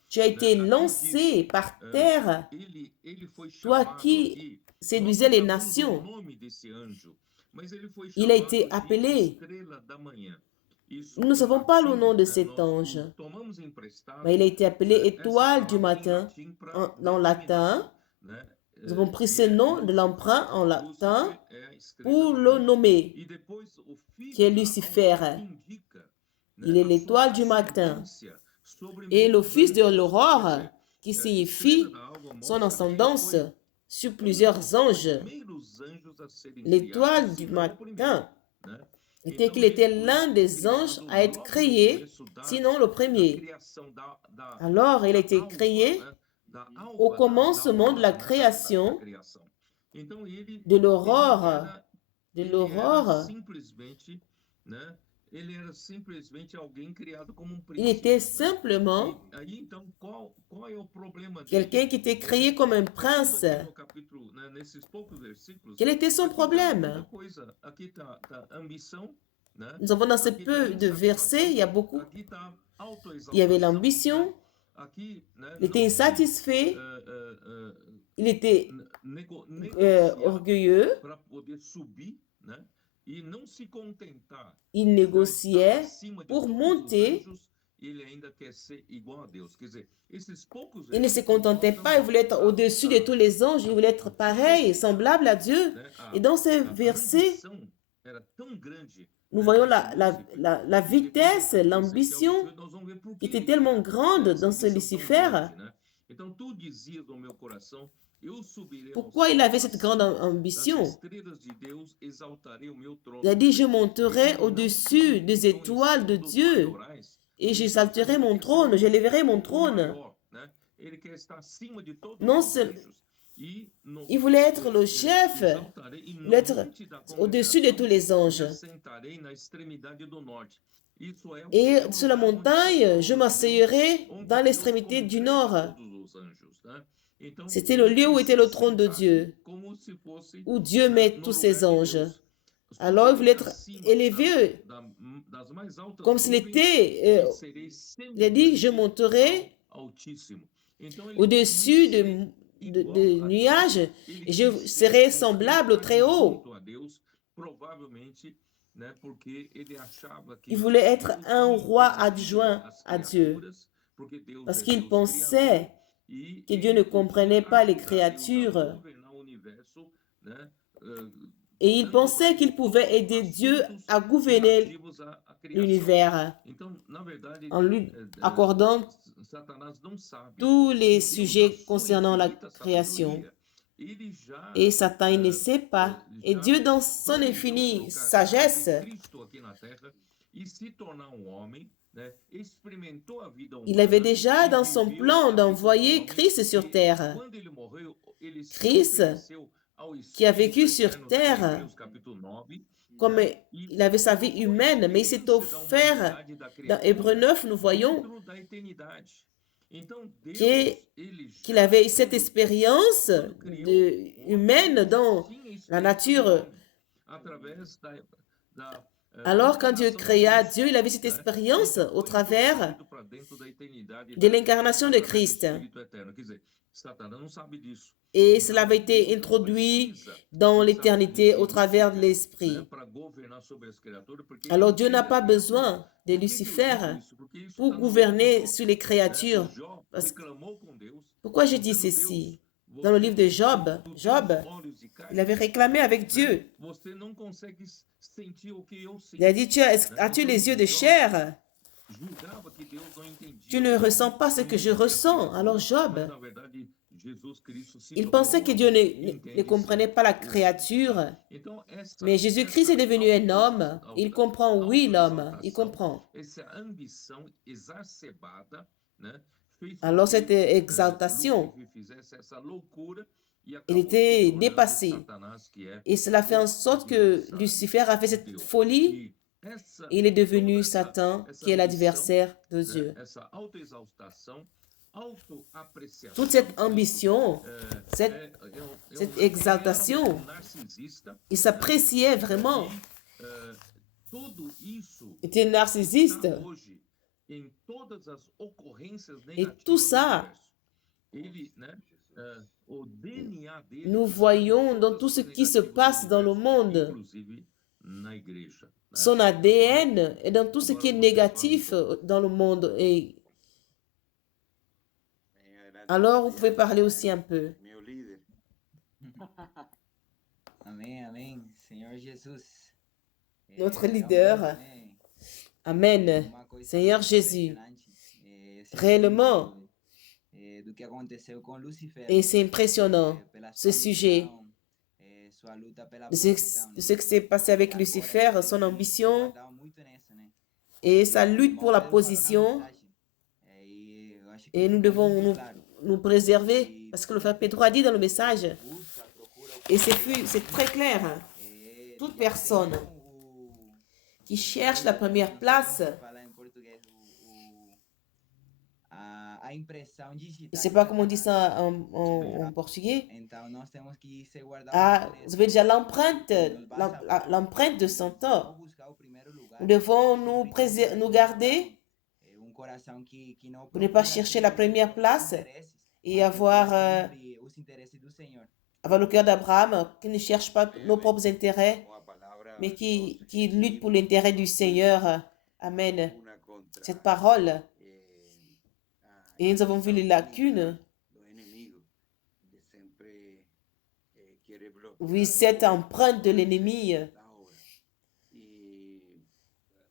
Tu as été lancé par terre, toi qui séduisais les nations. Il a été appelé. Nous ne savons pas le nom de cet ange, mais il a été appelé étoile du matin en latin. Nous avons pris ce nom de l'emprunt en latin pour le nommer, qui est Lucifer. Il est l'étoile du matin. Et le fils de l'aurore, qui signifie son ascendance sur plusieurs anges. L'étoile du matin était qu'il était l'un des anges à être créé, sinon le premier. Alors, il a été créé au commencement de la création de l'aurore. Il était simplement quelqu'un qui était créé comme un prince. Quel était son problème? Nous avons dans ce peu de versets, il y a beaucoup. Il y avait l'ambition, il était insatisfait, il était orgueilleux. e não se contentar il de estar négociait acima de pour todos os monter. anjos, ele ainda quer ser igual a Deus. Quer dizer, esses poucos Il ne se versículos contentait mostram pas, il voulait être au-dessus de tous les anges, il voulait être pareil, semblable à Dieu. né, Et dans ces a versets, ambição era tão grande, nous né, voyons desse Lúcifer, la que depois vitesse, de Ezequiel l'ambition 18, nós vamos ver por qui que était ele tellement tinha grande essa dans ce ambição tão Lucifer. grande, né? Então tu dizias no meu coração, eu subirei ao Pourquoi il céu, avait cette grande acima das ambition? estrelas de Deus exaltarei o meu trono. Il a dit, je Ele monterai não se au-dessus des contentou em étoiles cima de dos Dieu maiorais, et ele j'exalterai mon quer ser trône, j'élèverai mon o trône. maior, né? Ele quer estar acima de todos Non, os anjos. E il voulait être le chef, exaltarei e il no voulait être monte da au-dessus de tous congregação les anges. me assentarei na extremidade do norte. Isso é Et o sur la lugar onde está o montagne, trono je de Deus, m'asseyerai onde dans Deus l'extrémité du congrega nord. todos os anjos, né? Então, C'était le ele lieu où quer était se le trône de assentar Dieu, como se fosse, où Dieu né, met no tous ses lugar de anges. Deus, Alors, il voulait subirei être acima élevé das mais altas comme s'il nuvens était. e serei Il a dit, je semelhante monterai ao Altíssimo. Então, ele au-dessus quis ser de igual a Deus, nuages ele et je quis serai ser semblable au Très-Haut. junto a Deus, provavelmente, né, porque ele achava que Il voulait être Deus un não roi entendia adjoint as à Dieu criaturas, porque Deus parce é qu'il Deus pensait criador, e que Dieu ne ele comprenait podia pas les ajudar Deus a créatures governar o universo, né, et il dando pensait a ele qu'il pouvait todos os aider Dieu assuntos à gouverner relativos à criação. l'univers Então, na verdade, en lui accordant Satanás não sabe tous que les Deus, sujets na sua concernant la infinita création. sabedoria, ele já Et Satan, il ne sait pas. Et Dieu, dans son planejou infinie colocar sagesse, trazer Cristo aqui na terra e se tornar um homem, né? Experimentou a vida il avait humana déjà e dans son viveu plan a vida do d'envoyer homem, Christ sur e terre. quando ele morreu, ele se Christ, ofereceu ao qui a Espírito vécu sur Eterno, está em terre, Hebreus capítulo 9, comme né? il avait sa vie colocou a humaine, mais il s'est experiência da offert. humanidade da Dans Hébreux criatura 9, nous voyons dentro da eternidade. Então, Deus, ele qu'il já, avait cette expérience quando criou o homem, humaine ele já dans tinha la experiência do nature. homem através da Alors, quand Dieu encarnação de créa Cristo, Dieu, il avait cette né? expérience Ele já au foi travers introduzido para dentro da eternidade de l'incarnation de através do Christ. Espírito Eterno. Quer dizer, Satanás não sabe disso. Et cela Então, avait été Deus não introduit precisa dans de l'éternité au Lúcifer, travers de né, l'Esprit. para governar sobre as criaturas, porque Alors, ele Dieu n'a entende pas as criaturas. besoin de Por que que eu digo Lucifer isso? Porque isso pour está no livro de gouverner Jó, sur les né? O créatures. Jó Parce que- reclamou com Deus, Pourquoi je dis dizendo, Deus, ceci? Dans le livre de Job, tu tens Job, olhos de il carne, avait réclamé avec né? Dieu. Você não consegue sentir o que eu Il a sinto. dit, Né? as-tu Então, les yeux de Jó chair? julgava que Deus não entendia Tu o ne que ressens pas ce ele que je sentia ressens. pela Alors criatura, Job, mas na verdade Jesus Cristo se il tornou pensait que homem Dieu e ne entende comprenait pas la o que. créature. Então Mais Jésus-Christ est devenu un homme. Il comprend, oui, l'homme. Il autoexaltação, comprend. essa ambição exacerbada, né, fez com Alors que cette exaltation, Lúcifer fizesse essa loucura e il acabou se était tornando dépassé. Satanás, que é Et cela fait en o sorte que adversário Lucifer a fait de cette Deus. folie. E essa, Il est toda devenu essa, Satan, essa qui est ambição, l'adversaire de né, Dieu. essa autoexaltação, autoapreciação, Toute cette ambition, cette ele exaltation, era narcisista, il s'appréciait vraiment. tudo isso Il était narcissiste. está hoje em todas as ocorrências Et negativas tout do ça, universo. Ele, né, o DNA dele nous está em voyons todas dans as tout ce coisas qui se negativas do passe dans le universo, monde. inclusive na igreja, né? Son Agora, ADN est dans tout ce qui est agora vocês falam um négatif pouco. dans le monde. Et alors, vous pouvez parler aussi un peu. Meu líder. Amém, amém. Senhor Jesus. Notre leader. realmente, Amen. uma coisa Seigneur muito Jésus. impressionante, esse Réellement. assunto, do que aconteceu com Lúcifer, Et c'est impressionnant, pela ce sua sujet, ambição, sua luta pela de posição, ce qui s'est passé avec Agora, Lucifer, ele son se ambition guardava muito nessa, né? et sa E, lutte como pour la Pedro falou na position. mensagem, e eu acho que Et nous ficou devons muito nous, claro. nous préserver, parce que le frère Pedro a dit dans le message, Busca, procura o et c'est très clair, toute já personne tem o qui cherche la première não sei como place, se fala em português, a impressão je digital ne sais de pas comment on dit Satanás. ça en portugais. Então nós temos que se guardar Ah, muito vous nisso. avez déjà l'empreinte, Nos basta l'empreinte de son temps. buscar o primeiro lugar, Nous devons nous garder coração que não pour ne pas procura chercher la première place interesses, et avoir sempre os interesses do Senhor. le cœur d'Abraham, qui ne cherche pas nos propres intérêts, Com a palavra mais nós qui lutte pour entendemos l'intérêt du Seigneur. Amen. uma contra Cette parole, a et nous avons vu les lacunes, do inimigo de sempre querer bloquear oui, cette empreinte de l'ennemi la obra. E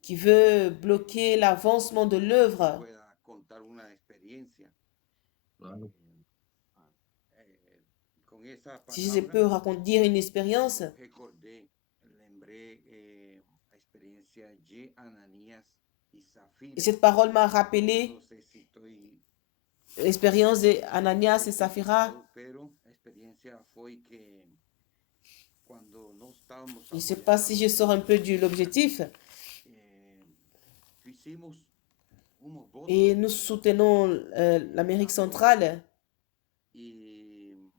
qui veut bloquer l'avancement de l'œuvre. pueda contar una experiencia Claro. con esa Si je palabra. peux dire une expérience, Lembré la experiencia de Ananías y Zafira. et cette parole m'a rappelé No sé si estoy l'expérience d'Ananias et Saphira. pero la experiencia fue que cuando no estábamos Je ne sais pas si je sors un peu de l'objectif. hicimos unos votos Et nous soutenons l'Amérique centrale. y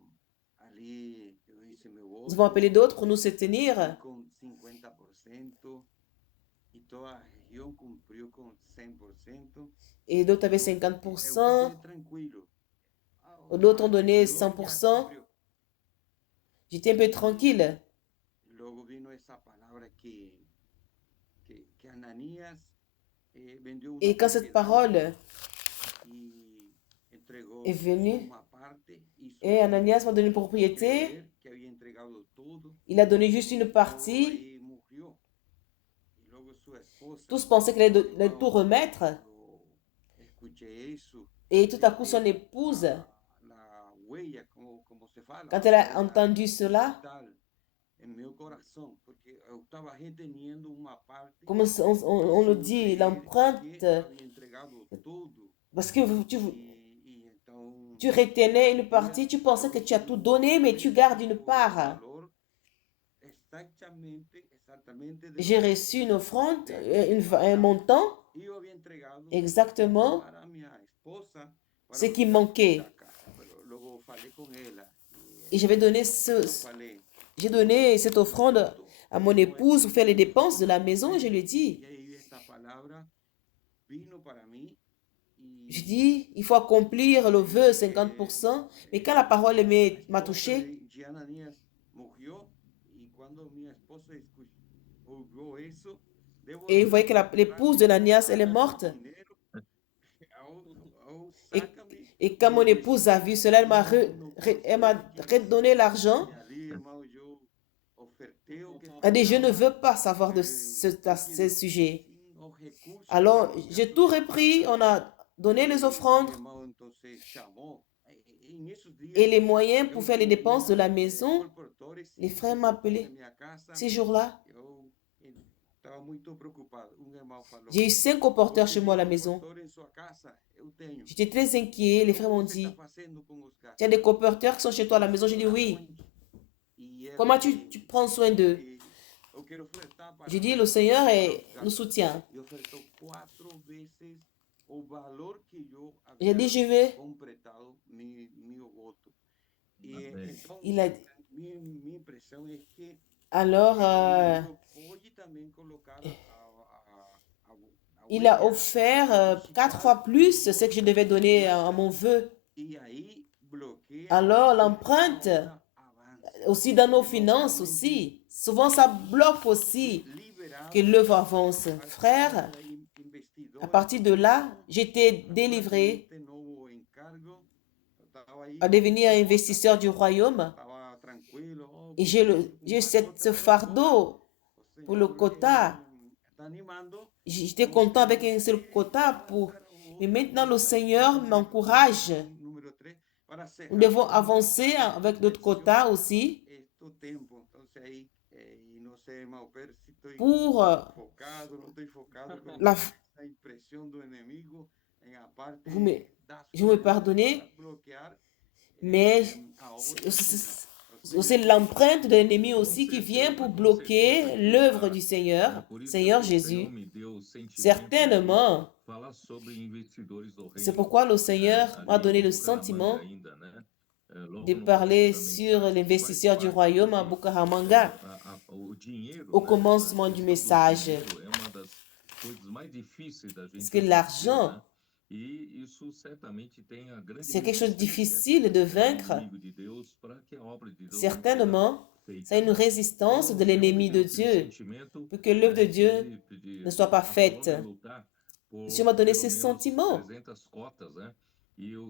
allí yo hice mi voto Nous avons appelé d'autres pour nous soutenir. con 50% y toda la región cumplió con 100%. Et d'autres avaient Eu 50%. fiquei tranquilo. D'autres ont donné Deus já 100%. cumpriu. J'étais un peu tranquille. Luego vino esa palabra que Ananías vendió una Et quand cette propiedad parole y entregó est venue, una parte, hizo et Ananias m'a donné une propriété, creer que había entregado todo, il a donné juste une luego partie. ahí murió. Y luego su esposa, Tous pensaient qu'il allait tout remettre. cuando escuché eso, Et tout à coup, son épouse, la huella, como se fala, quand elle a huella entendu cela, digital en mi corazón, porque eu estaba reteniendo una parte comme on le dit, l'empreinte, que había entregado todo. parce que Y entonces tu retenais une partie, tu pensais que tu as tout donné, mais tu gardes une part. valor exactamente de J'ai reçu une offrande, un montant, yo había entregado exactement para mi esposa para ce qui manquait. la casa, pero luego falé con ella Et j'avais donné falé j'ai donné cette offrande à mon épouse pour faire les dépenses de la maison. Et je lui ai dit, y ahí esta palabra vino para mí y je dis, il faut accomplir le vœu 50%. Mais quand la parole m'a touché, de Ananías murió y cuando mi esposa oyó eso, et vous voyez que l'épouse de Ananias, elle est morte. Et quand mon épouse a vu cela, elle m'a redonné l'argent. Elle dit, je ne veux pas savoir de ce sujet. Alors, j'ai tout repris, on a donné les offrandes et les moyens pour faire les dépenses de la maison. Les frères m'ont appelé ces jours-là. J'ai eu 5 comporteurs chez moi à la maison. J'étais très inquiet. Les frères m'ont dit, tu as des comporteurs qui sont chez toi à la maison? J'ai dit oui. Comment tu prends soin d'eux? J'ai dit, le Seigneur nous soutient. J'ai dit, je vais. Il a alors, il a offert 4 fois plus ce que je devais donner à mon vœu. Alors, l'empreinte, aussi dans nos finances aussi, souvent ça bloque aussi que l'œuvre avance. Frère, à partir de là, j'étais délivré à devenir investisseur du royaume. Et j'ai ce fardeau pour le quota. J'étais content avec un seul quota. Mais maintenant, le Seigneur m'encourage. Nous devons avancer avec notre quota aussi pour vous me pardonnez, mais c'est l'empreinte de l'ennemi aussi qui vient pour bloquer l'œuvre du Seigneur, Seigneur Jésus. Certainement, c'est pourquoi le Seigneur m'a donné le sentiment de parler sur l'investisseur du royaume à Bucaramanga au commencement du message. Parce que l'argent E isso certamente tem a grande C'est quelque chose de resistência difficile de do vaincre. inimigo de Deus para que a obra de Deus não seja Certainement, c'est feita, une né? résistance de Eu l'ennemi de tenho aquele Dieu sentimento, pour que l'œuvre de né, Dieu ne soit pas a faite. Colômbia lutar Le Dieu por m'a donné pelo ces menos sentiments 300 cotas, né? E eu,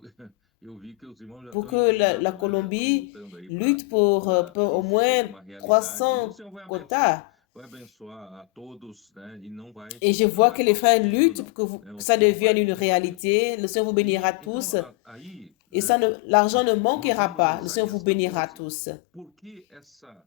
eu vi que os irmãos já pour estão que la empenhados, né? Já estão Colombie lutando aí lutte pour au isso seja moins uma realidade. E o 300 Senhor quotas. vai abençoar a todos, né? E Et je não vois vai que les faltar frères dinheiro, luttent não. pour que, Né? que O ça Senhor devienne une vai fazer. réalité. Le Seigneur vous bénira E tous. então aí, Et né? l'argent ne Nós manquera vimos pas. Le Seigneur Isaías vous bénira 14, tous. porque essa,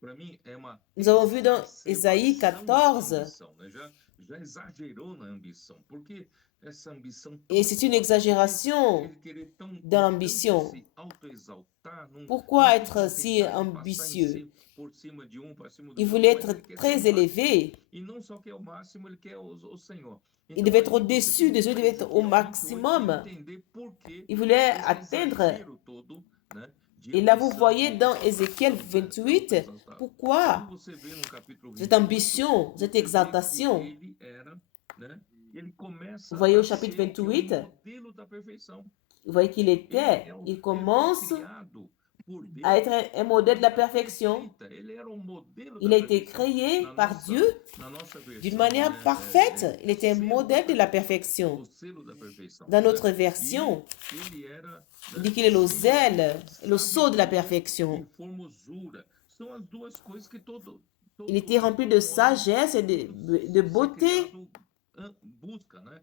para mim, é uma Nous avons vu dans Ésaïe exacerbação da 14, ambição, né? Já exagerou na ambição, porque essa ambição tão et c'est une forte, exagération ele querer dans tanto l'ambition. se auto-exaltar, não Pourquoi fica être em si tentar ele passar ambitieux? por cima de para cima do Il outro, voulait mas être ele quer ser o très máximo. élevé. E não só quer o máximo, ele quer o Senhor. Il Então devait être aí você au-dessus tem des autres, il devait être au realmente hoje maximum. entender por que Il voulait esse atteindre. exagero todo, né, de Et là, vous ambição voyez que dans esse Ézéchiel coração 28, exaltado. pourquoi Quando você vê no capítulo cette 28, ambition, você cette vê que exaltation. ele era, né, ele começa Vous voyez au a chapitre ser o que? 28, O modelo da perfeição. vous voyez qu'il Ele était, il ele foi commence criado por Deus à être un modèle de la de maneira perfection. perfeita. Ele era o modelo Il da a été perfeição. créé Na par nossa, Dieu na nossa d'une versão, manière né, parfaite. Il était un selo da modèle de la perfeição, perfection. o selo da perfeição, Dans né? notre E version, ele era, il né, dit qu'il est le cheio zèle, de le sceau de la sabedoria perfection. e formosura. São as duas coisas que todo Il était rempli de homem, sagesse et de todo ser beauté. criado busca, né?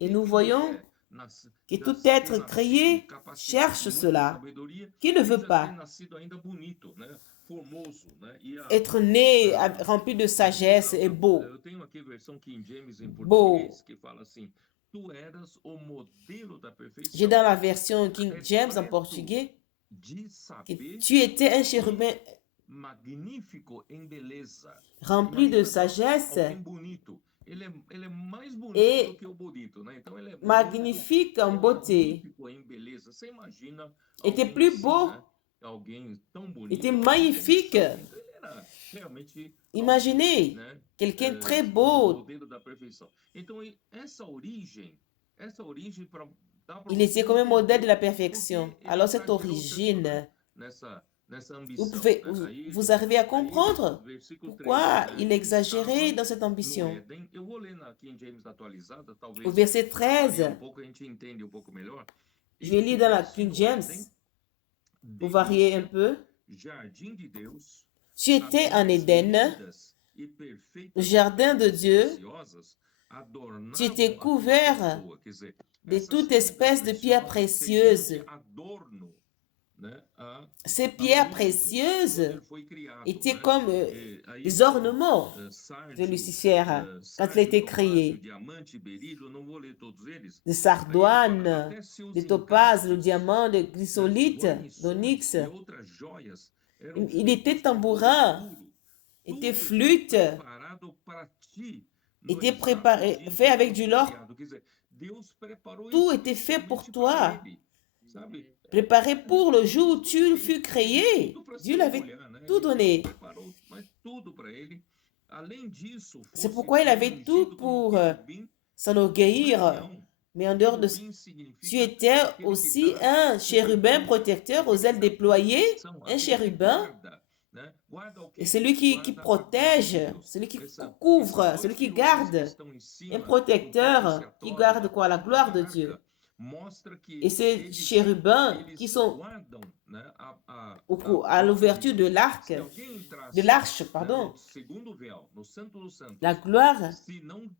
Et nous Quem não voyons quer que já tout ter être nascido créé capacitado cherche com muita cela. sabedoria Qui ne e veut já ter pas nascido ainda bonito, né? Formoso, né? E être né a- rempli de sagesse et beau? eu tenho aqui a versão King James em Beau. português que fala assim: Tu eras o modelo da J'ai perfeição, dans la version King James en repleto portugais de que saber tu étais un e chérubin magnífico em beleza. rempli de Imagina só sagesse alguém bonito. Ele é mais bonito do et que o bonito, né? Então ele é muito magnifique en beauté. magnífico em beleza. Você imagina Était alguém plus assim, beau, né? Alguém tão bonito, était alguém tão magnifique. sábio. Então ele era realmente Imaginez, alguém, né? quelqu'un très O beau. modelo da perfeição. Então essa origem para dá para Il você était comme un modèle de la entender perfection. porque ele Alors cette exagerou tanto, origine, né? Nessa vous ambição, pouvez, né? Aí vous arrivez à Aí, comprendre versículo 3, pourquoi né? il Ele exagérait estava dans cette no ambition. Éden. Eu vou ler na King James atualizada, Au talvez verset varie 13, pouco, a gente entende pouco melhor. je vais Ele lire dans la tivesse King no James Éden, pour varier un delícia, peu. jardim de Deus, Tu étais en tabletes Éden, lindas e le perfeitas jardin de pedras Dieu. preciosas Tu étais adornavam a tua couvert pessoa. Quer dizer, de essas toute pedras espèce de pierres preciosas serviam de précieuses. adorno, né, Ces ao pierres mundo quando précieuses ele foi criado, étaient né? comme E aí des são ornements de sárdio, Lucifer quand il a sárdio, été topázio, créé. diamante, berilo, não vou ler todos eles. De Aí ele fala, sardoine, até seus de topaz, le engastes, diamant, de né, chrysolite, guarnições d'onyx. e outras joias eram Il était feitos com ouro tambourin, puro. était Tudo foi flûte, preparado para ti no était exato préparé, dia em fait que avec foste du lor. criado. Quer dizer, Deus preparou Tout était fait pour especialmente para toi, ele, sabe? préparé pour le jour où tu fus créé. Tudo para se Dieu l'avait orgulhar, né? tout Deus donné. preparou mas tudo para ele. Além disso, C'est fosse pourquoi il avait tout ungido como pour querubim s'enorgueillir. guardião. Mais en dehors de Querubim tu significa étais aquele que aussi dá un chérubin cobertura, protecteur aux aquele ailes que dá déployées, proteção, un aquele que chérubin, guarda, né? Guarda o et quê? celui qui Guarda a glória protège, de Deus. celui qui Esses couvre, dois celui qui querubins que garde, estão em un cima do protecteur qui propiciatório, garde quoi? La gloire da de Dieu. arca, mostra que Et ces eles chérubins qui sont guardam, né, à l'ouverture de l'arc, Se alguém entrasse, de l'arche, né, pardon, no segundo véu, no Santo dos Santos, la gloire se não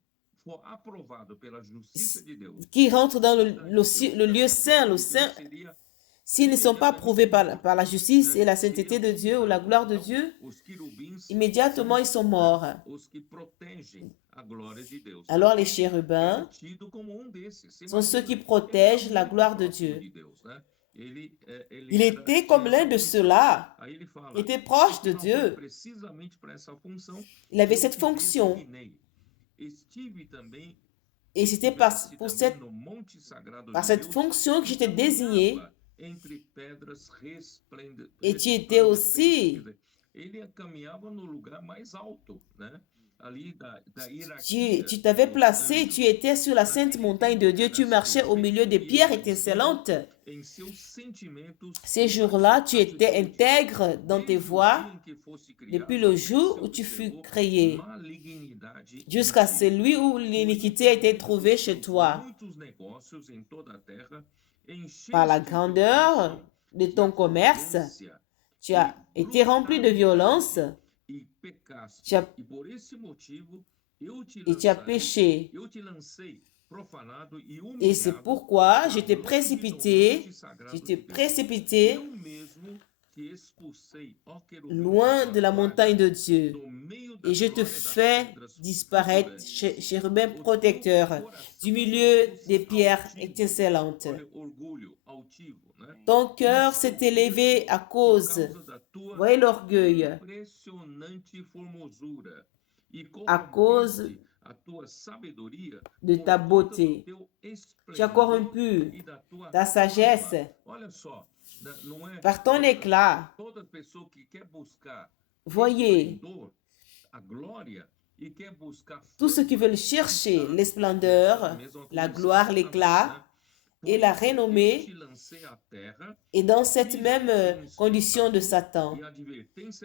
for aprovado pela justiça de Deus, qui rentre dans le lieu a saint, glória le de saint, Deus seria s'ils ne sont pas approuvés par la justice né, et la sainteté de Dieu ou la gloire de Dieu, os querubins immédiatement ils sont morts. os que protegem a glória de Deus. Alors les Ele chérubins era tido como desses. Você sont ceux imagina, qui ele era protègent la muito gloire de próximo Dieu. de Deus, né? Ele Il era, était comme tinha l'un essa de função. ceux-là. Aí ele fala, Il était proche de "Não, foi Dieu. precisamente para essa função Il avait que eu cette te fonction. designei. Estive também, Et c'était par estivesse também no monte sagrado de cette Deus, fonction que e j'étais désigné. caminhava entre pedras Et tu étais aussi Quer dizer, ele caminhava no lugar mais alto, né? Tu t'avais placé, tu étais sur la sainte montagne de Dieu, tu marchais au milieu des pierres étincelantes. Ces jours-là, tu étais intègre dans tes voies depuis le jour où tu fus créé, jusqu'à celui où l'iniquité a été trouvée chez toi. Par la grandeur de ton commerce, tu as été rempli de violence, et tu as péché. Et c'est pourquoi je t'ai précipité loin de la montagne de Dieu. Et je te fais disparaître, chérubin protecteur, du milieu des pierres étincelantes. Ton cœur s'est élevé à cause, voyez l'orgueil, à cause de ta beauté. Tu as corrompu ta sagesse par ton éclat. Voyez, tous ceux qui veulent chercher les splendeurs, la gloire, l'éclat et la renommée est dans cette même condition de Satan.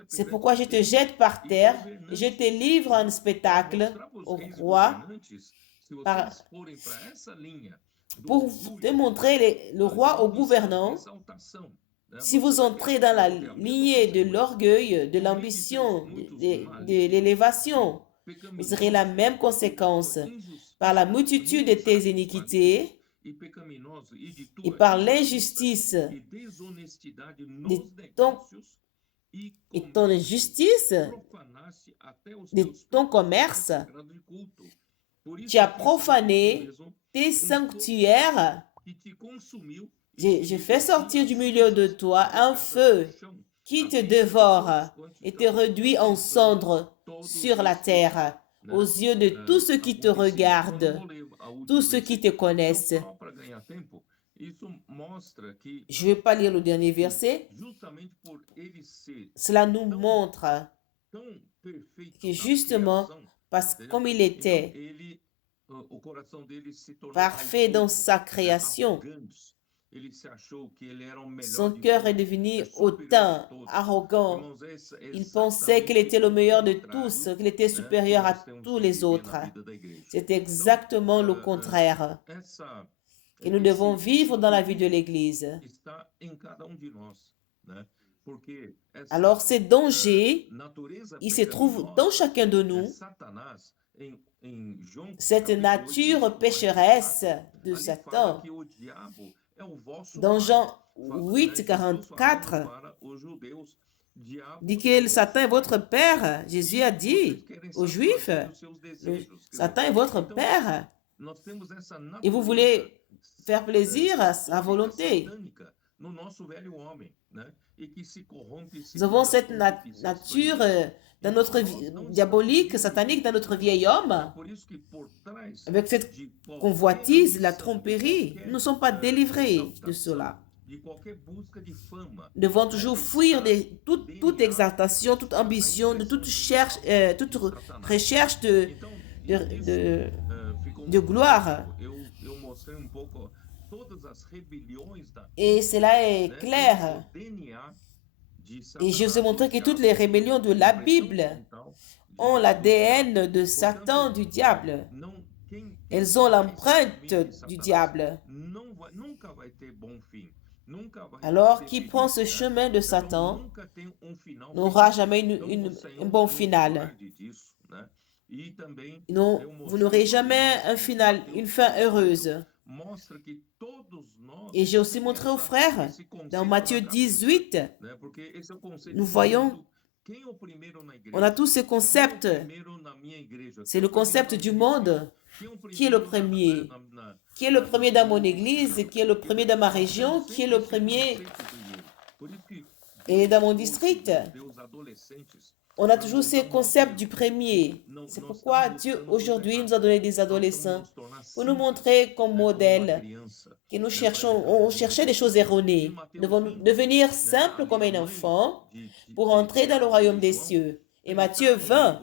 C'est pourquoi je te jette par terre et je te livre en spectacle au roi pour te montrer le roi au gouvernant. Si vous entrez dans la lignée de l'orgueil, de l'ambition, de l'élévation, vous aurez la même conséquence. Par la multitude de tes iniquités et par l'injustice de ton injustice, de ton commerce, tu as profané tes sanctuaires. Je fais sortir du milieu de toi un feu qui te dévore et te réduit en cendres sur la terre, aux yeux de tous ceux qui te regardent, tous ceux qui te connaissent. Je ne vais pas lire le dernier verset. Cela nous montre que justement, parce que comme il était parfait dans sa création, son cœur est devenu hautain, arrogant. Il pensait qu'il était le meilleur de tous, qu'il était supérieur à tous les autres. C'est exactement le contraire que nous devons vivre dans la vie de l'Église. Alors, ces dangers, ils se trouvent dans chacun de nous. Cette nature pécheresse de Satan. Dans Jean 8, 44, dit que Satan est votre père. Jésus a dit aux Juifs, Satan est votre père. Et vous voulez faire plaisir à sa volonté. Nous avons cette nature dans notre vie, diabolique, satanique dans notre vieil homme. Avec cette convoitise, la tromperie, nous ne sommes pas délivrés de cela. Nous devons toujours fuir toute exaltation, toute ambition, de toute recherche de gloire. Et cela est clair. Et je vous ai montré que toutes les rébellions de la Bible ont l'ADN de Satan, du diable. Elles ont l'empreinte du diable. Alors, qui prend ce chemin de Satan n'aura jamais un bon final. Non, vous n'aurez jamais une fin heureuse. Et j'ai aussi montré aux frères, dans Matthieu 18, nous voyons, on a tous ces concepts. C'est le concept du monde. Qui est le premier? Qui est le premier dans mon église? Qui est le premier dans ma région? Qui est le premier et dans mon district? On a toujours ces concepts du premier. C'est pourquoi Dieu aujourd'hui nous a donné des adolescents pour nous montrer comme modèle que nous on cherchait des choses erronées. Nous devons devenir simples comme un enfant pour entrer dans le royaume des cieux. Et Matthieu 20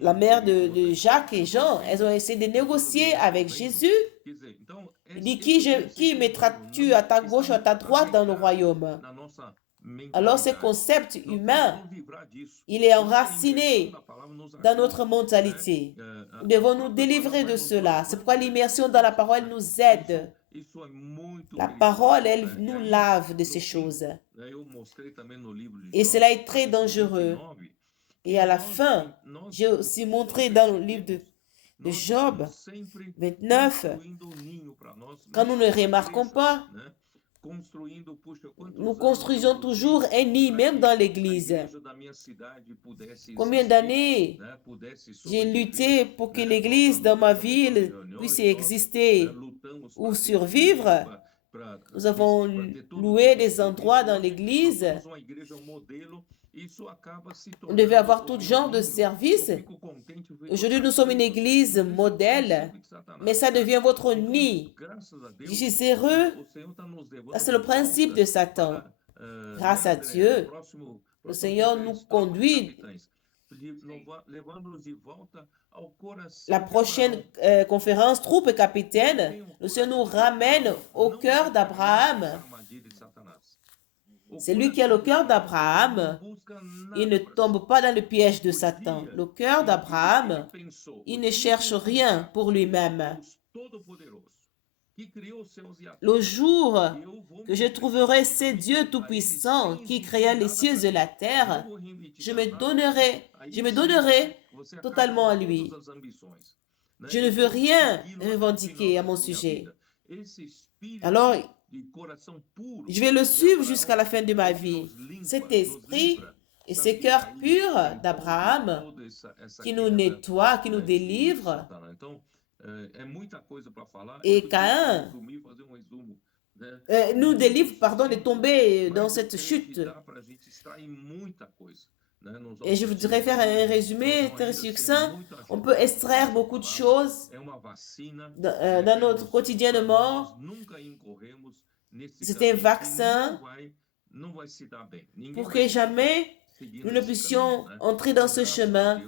la mère de Jacques et Jean, elles ont essayé de négocier avec Jésus. Il dit, qui mettras-tu à ta gauche ou à ta droite dans le royaume? Alors, ce concept humain, il est enraciné dans notre mentalité. Nous devons nous délivrer de cela. C'est pourquoi l'immersion dans la parole nous aide. La parole, elle nous lave de ces choses. Et cela est très dangereux. Et à la fin, j'ai aussi montré dans le livre de Job 29, quand nous ne remarquons pas, nous construisons toujours un nid, même dans l'église. Combien d'années j'ai lutté pour que l'église dans ma ville puisse exister ou survivre. Nous avons loué des endroits dans l'église. On devait avoir tout genre de services. Aujourd'hui, nous sommes une église modèle, mais ça devient votre nid. Je suis heureux. C'est le principe de Satan. Grâce à Dieu, le Seigneur nous conduit. La prochaine conférence, troupe et capitaine, le Seigneur nous ramène au cœur d'Abraham. C'est lui qui a le cœur d'Abraham. Il ne tombe pas dans le piège de Satan. Le cœur d'Abraham, il ne cherche rien pour lui-même. Le jour que je trouverai ce Dieu Tout-Puissant qui créa les cieux et la terre, je me donnerai totalement à lui. Je ne veux rien revendiquer à mon sujet. Alors, je vais le suivre jusqu'à la fin de ma vie. Cet esprit et ce cœur pur d'Abraham qui nous nettoie, qui nous délivre. Et Caïn nous délivre, de tomber dans cette chute. Et je voudrais faire un résumé très succinct. On peut extraire beaucoup de choses dans notre quotidiennement. C'est un vaccin pour que jamais nous ne puissions entrer dans ce chemin.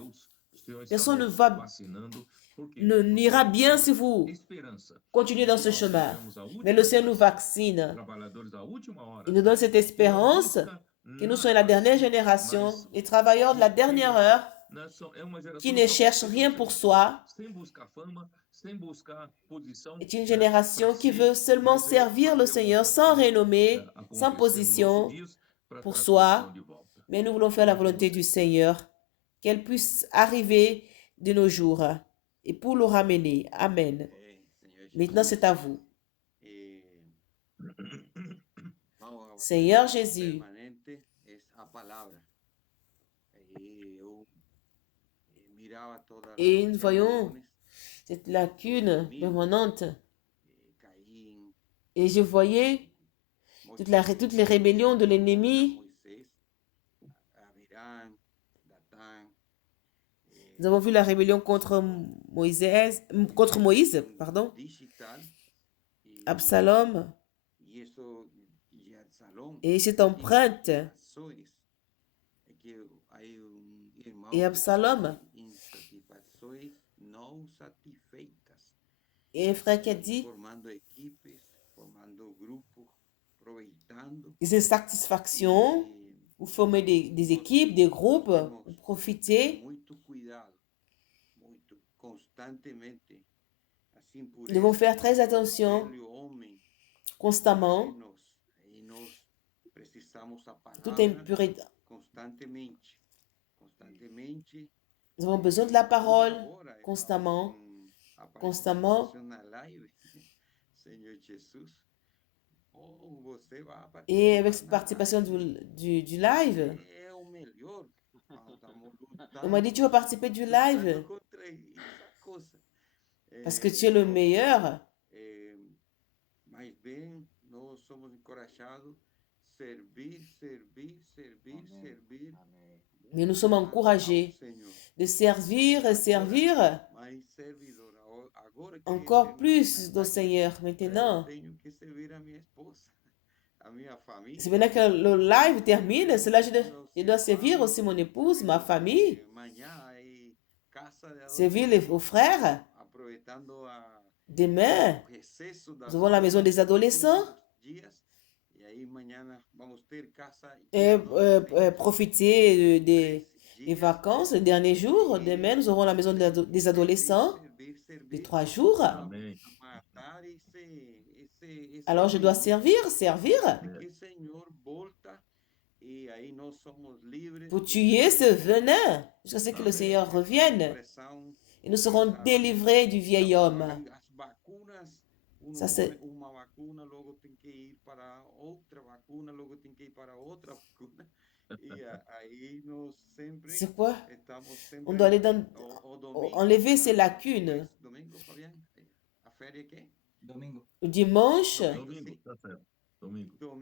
Personne n'ira bien si vous continuez dans ce chemin. Mais le Seigneur nous vaccine. Il nous donne cette espérance que nous sommes la dernière génération, les travailleurs de la dernière heure, qui ne cherchent rien pour soi. C'est une génération qui veut seulement servir le Seigneur sans renommée, sans position pour soi. Mais nous voulons faire la volonté du Seigneur, qu'elle puisse arriver de nos jours et pour le ramener. Amen. Maintenant, c'est à vous. Seigneur Jésus, et nous voyons cette lacune permanente. Et je voyais toutes les rébellions de l'ennemi. Nous avons vu la rébellion contre Moïse, Absalom, et cette empreinte. Et Absalom, et un frère qui a dit, des insatisfactions, vous formez des équipes, des groupes, vous profitez. Nous devons faire très attention constamment. Toute impureté. Nous avons besoin de la parole constamment. Et avec cette participation du live, on m'a dit, tu vas participer du live parce que tu es le meilleur. Mais nous sommes encouragés de servir et servir encore plus au Seigneur maintenant. C'est maintenant que le live termine, c'est là que je dois servir aussi mon épouse, ma famille, servir aux frères. Demain, nous avons la maison des adolescents et profiter des vacances, les derniers jours. Demain, nous aurons la maison des adolescents de 3 jours. Amém. Alors, je dois servir pour tuer ce venin jusqu'à ce que le Seigneur revienne. Et nous serons délivrés du vieil homme. Ça, c'est... C'est quoi? On doit aller enlever ces lacunes. Domingo. Le dimanche, Domingo, tá certo. Domingo.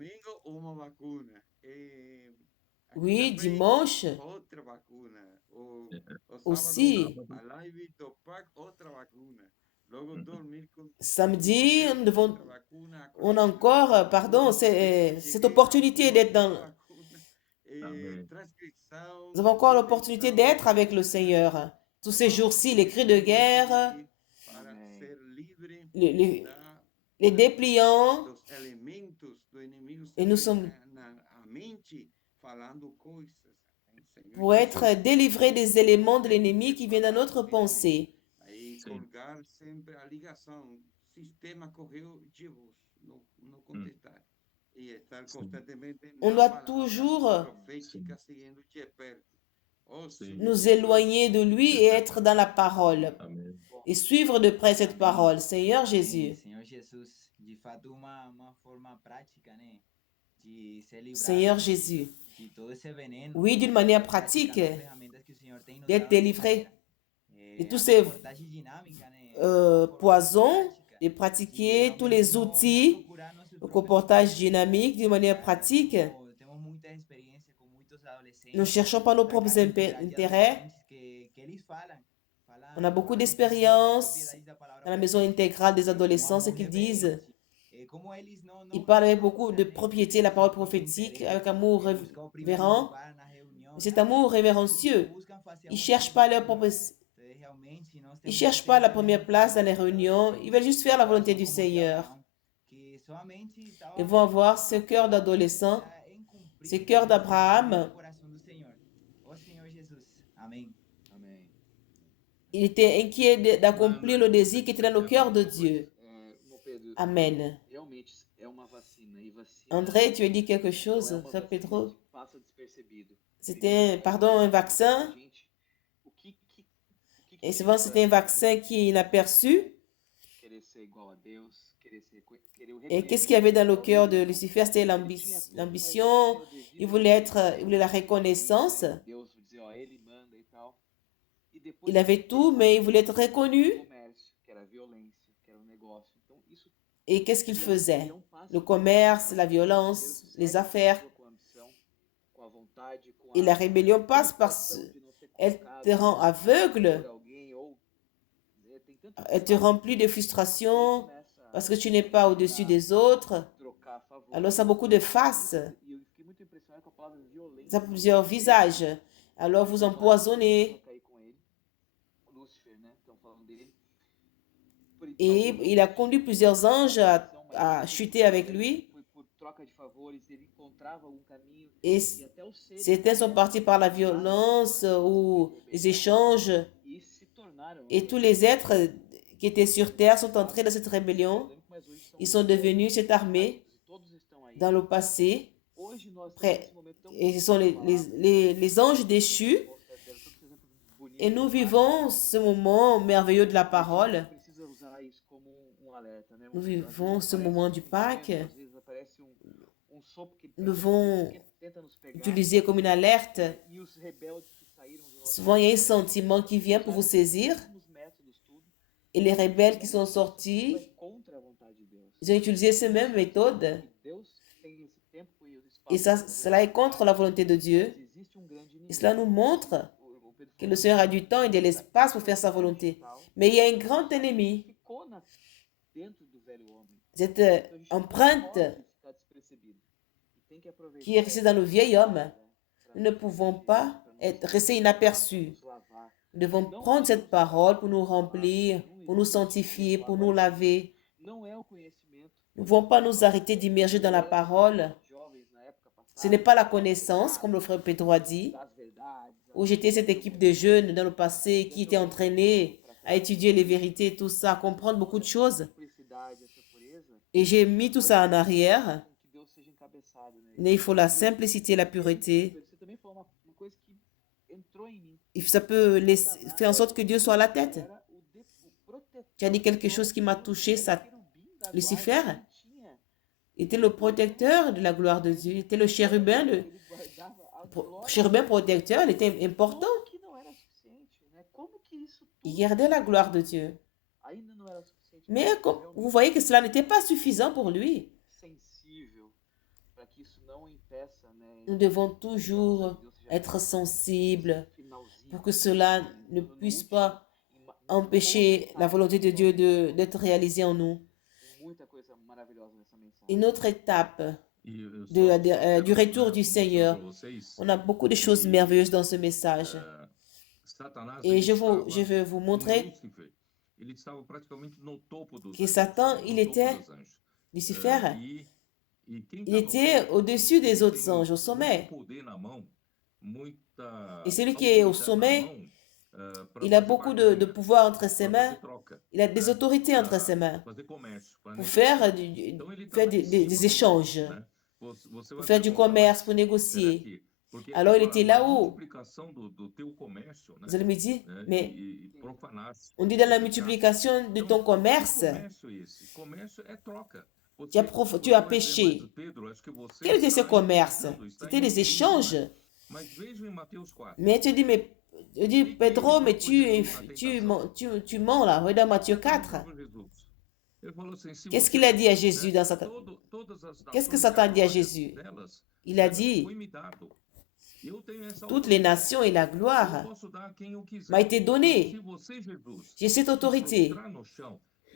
oui, dimanche aussi. Samedi, on a encore, pardon, cette opportunité d'être dans... Amém. Nous avons encore l'opportunité d'être avec le Seigneur. Tous ces jours-ci, les cris de guerre, les dépliants, et nous sommes pour être délivrés des éléments de l'ennemi qui viennent dans notre pensée. On doit toujours nous éloigner de lui et être dans la parole Amém. et suivre de près cette parole. Seigneur Jésus, Senhor Jesus, de fato uma forma prática, né, de se livrar Seigneur Jésus, de todo esse veneno. oui, d'une manière pratique, praticando as ferramentas que o Senhor tem nos d'être dado, délivré de tous a ces comportagem dinâmica, né, uma forma poisons, prática, de que pratiquer tous realmente les não outils, procurar nosso le próprio comportage dynamique d'une manière pratique. Temos muita experiência com muitos adolescentes. Nous ne cherchons pas nos propres da comunidade de intérêts. adolescentes que eles falam On a beaucoup falam d'expérience propriedades da palavra dans la maison intégrale des adolescents, ce qu'ils disent. Como eles não Ils parlent avec beaucoup de propriété de la parole prophétique, avec amour révérend. Cet amour révérencieux, ils ne cherchent pas leur propre... Ils cherchent pas la première place dans les réunions. Ils veulent juste faire la volonté du Seigneur. Ils vont avoir ce cœur d'adolescent, ce cœur d'Abraham. Il était inquiet d'accomplir le désir qui était dans le cœur de Dieu. Amen. André, tu as dit quelque chose, frère Pedro? C'était, pardon, un vaccin. Et souvent, c'était un vaccin qui est inaperçu. Et qu'est-ce qu'il y avait dans le cœur de Lucifer? C'était l'ambition. Il voulait la reconnaissance. Il avait tout, mais il voulait être reconnu. Et qu'est-ce qu'il faisait? Le commerce, la violence, les affaires. Et la rébellion passe parce qu'elle te rend aveugle. Elle te remplit de frustration parce que tu n'es pas au-dessus des autres. Alors, ça a beaucoup de faces. Ça a plusieurs visages. Alors, vous empoisonnez. Et il a conduit plusieurs anges à chuter avec lui. Et certains sont partis par la violence ou les échanges. Et tous les êtres qui étaient sur terre sont entrés dans cette rébellion. Ils sont devenus cette armée dans le passé. Et ce sont les anges déchus. Et nous vivons ce moment merveilleux de la parole. Nous vivons ce moment du Pâques. Nous devons utiliser comme une alerte. Souvent, il y a un sentiment qui vient pour vous saisir. Et les rebelles qui sont sortis, ils ont utilisé ces mêmes méthodes. Et cela est contre la volonté de Dieu. Et cela nous montre que le Seigneur a du temps et de l'espace pour faire sa volonté. Mais il y a un grand ennemi. Cette empreinte qui est resté dans le vieil homme. Nous ne pouvons pas rester inaperçus. Nous devons prendre cette parole pour nous remplir, pour nous sanctifier, pour nous laver. Nous ne pouvons pas nous arrêter d'immerger dans la parole. Ce n'est pas la connaissance, comme le frère Pedro a dit, où j'étais cette équipe de jeunes dans le passé qui étaient entraînés à étudier les vérités et tout ça, à comprendre beaucoup de choses. Et j'ai mis tout ça en arrière. Mais il faut la simplicité, la pureté. Ça peut faire en sorte que Dieu soit à la tête. Tu as dit quelque chose qui m'a touché, ça. Lucifer était le protecteur de la gloire de Dieu. Il était le chérubin, chérubin protecteur, il était important. Il gardait la gloire de Dieu. Mais vous voyez que cela n'était pas suffisant pour lui. Nous devons toujours être sensibles pour que cela ne puisse pas empêcher la volonté de Dieu d'être réalisée en nous. Une autre étape du retour du Seigneur. On a beaucoup de choses merveilleuses dans ce message. Et je vais vous montrer que Satan, il était, Lucifer, il était au-dessus des autres anges, au sommet. Et celui qui est au sommet, il a beaucoup de pouvoir entre ses mains. Il a des autorités entre ses mains pour faire des échanges, pour faire du commerce, pour négocier. Alors, il était là-haut. Vous allez me dire, mais on dit dans la multiplication de ton commerce, tu as péché. Quel était ce commerce? C'était des échanges. Mais tu dis, Pedro, mais tu mens là. Regarde Matthieu 4. Qu'est-ce qu'il a dit à Jésus dans Satan? Qu'est-ce que Satan a dit à Jésus? Il a dit, toutes les nations et la gloire m'a été donnée. J'ai cette autorité.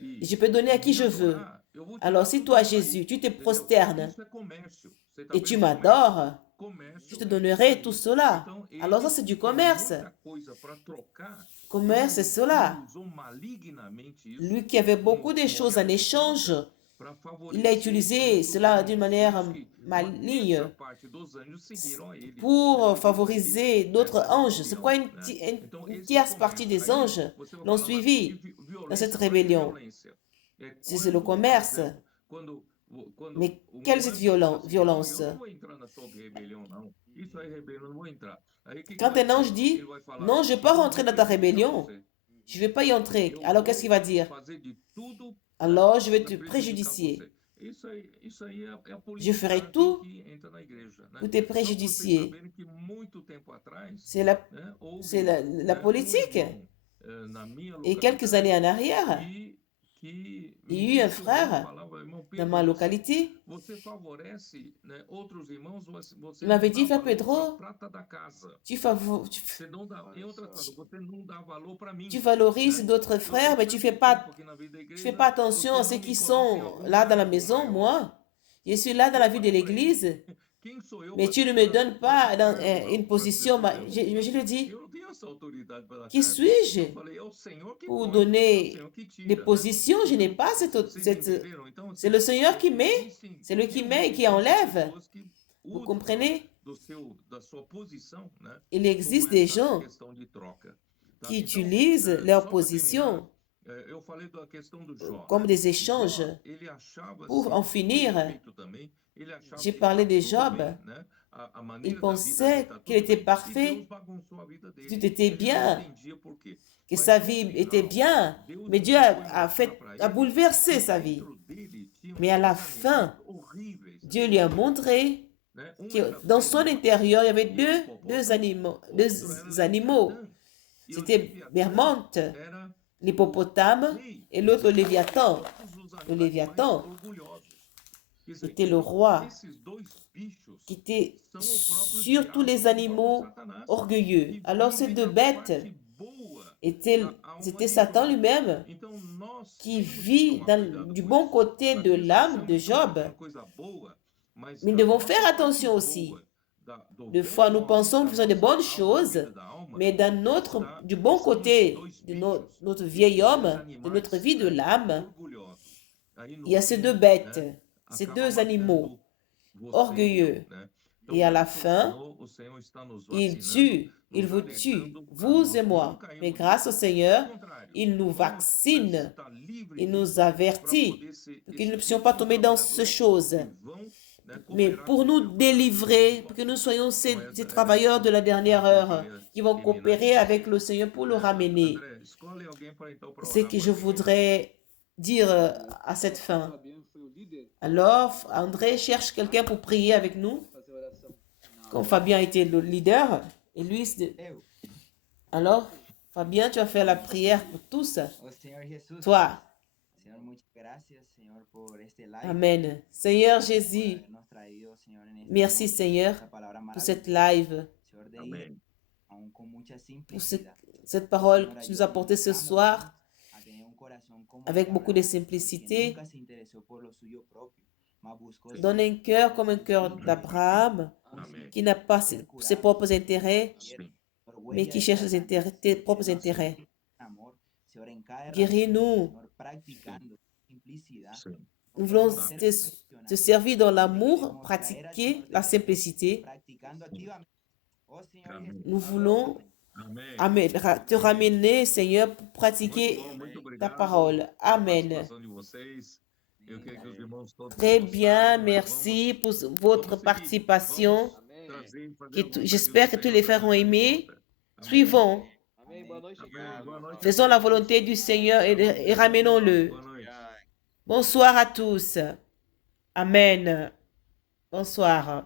Je peux donner à qui je veux. Alors si toi, Jésus, tu te prosternes et tu m'adores, je te donnerai tout cela. Alors ça, c'est du commerce. Commerce, c'est cela. Lui qui avait beaucoup de choses en échange, il a utilisé cela d'une manière maligne pour favoriser d'autres anges. C'est quoi une tierce partie des anges l'ont suivi dans cette rébellion? C'est le commerce. Mais quelle est cette violence? Quand un ange dit, non, je ne vais pas rentrer dans ta rébellion, je ne vais pas y entrer. Alors qu'est-ce qu'il va dire? Alors je vais te préjudicier. Je ferai tout pour te préjudicier. C'est la politique. Et quelques années en arrière, il y a eu un frère dans ma localité. Il m'avait dit, frère Pedro, tu valorises d'autres frères, mais tu fais pas attention à ceux qui sont là dans la maison. Moi, je suis là dans la vie de l'église, mais tu ne me donnes pas une position. Je lui dis, qui suis-je pour donner des positions? Je n'ai pas c'est le Seigneur qui met, c'est lui qui met et qui enlève. Vous comprenez? Il existe des gens qui utilisent leur position comme des échanges pour en finir. J'ai parlé de Job. Il pensait qu'il était parfait, tout était bien, que sa vie était bien, mais Dieu a bouleversé sa vie. Mais à la fin, Dieu lui a montré que dans son intérieur, il y avait deux animaux. C'était Bermonte, l'hippopotame, et l'autre le Léviathan. Le Léviathan était le roi qui était sur tous les animaux orgueilleux. Alors ces deux bêtes, c'était Satan lui-même qui vit du bon côté de l'âme de Job. mas nous a devons nossa faire parte attention aussi. boa do Des bem fois, nous nosso, pensons que da nous faisons de nossa bonnes alma, da choses, vida da alma, mais du bon estão esses côté dois de bichos, notre vieil esses dois homme, de notre animais vie de l'âme, orgulhosos. Aí il no y a ces fim, deux bêtes, né, ces acaba deux animaux matando você e eu, orgueilleux. né? Et Então, à la graças ao fin, Senhor, o Senhor está nos il vacinando, il nos vous tue, alertando para vous et nós não moi. Mais cairmos grâce au nisso. Pelo Seigneur, contrário, il nous vamos, né, vaccine, estar livre il nous disso para avertit, poder ser pour que nous ne esse puissions tipo pas de tomber dans ces trabalhadores choses. que vão, né, Mais cooperar pour com o nous Senhor para dar o délivrer, resultado. pour que nous soyons Então, ces travailleurs de la dernière que eu heure queria qui vont terminar coopérer aqui. avec le Seigneur pour le ramener. André, escolhe alguém para então para C'est orar que para je a gente. voudrais dire à cette fin. Alors, André cherche quelqu'un pour prier avec nous. Comme Fabien était le leader, et lui, Eu. alors, Fabien, tu vas faire la prière pour tous. Oh Senhor Jesus. Toi, Senhor, muchas gracias, Señor, por este live. Amen. Seigneur Por Jésus, habernos traído, Señor, en esta merci noche, Seigneur esta palabra pour cette maravillosa, live, Señor, de ir Amém. aún con mucha pour cette, simplicidad. cette parole Señor, que tu nous as portée ce ayúdanos soir a tener un corazón como avec el de beaucoup de Abraham, que simplicité. nunca se interesó por lo suyo propio, mas buscó Donne un cœur comme un cœur d'Abraham, Amém. qui n'a pas ses propres intérêts, Sim. mais qui cherche tes propres intérêts. Guéris-nous. Sim. Nous voulons te servir dans l'amour, pratiquer la simplicité. Amém. Nous voulons Amém. te ramener, Seigneur, pour pratiquer Muito bom, muito ta obrigado parole. pela Amen. participação de vocês. Eu queria que os irmãos todos Très gostaram, bien, mas merci vamos- pour vamos votre seguir. participation. Vamos trazer e fazer Que a vontade j'espère do que tous Senhor les para frères ont essa aimé. volta. Amém. Suivons, Amém. Boa noite. Amém. Boa noite. faisons la volonté du Seigneur et ramenons-le. Boa noite. Bonsoir à tous. Amen. Bonsoir.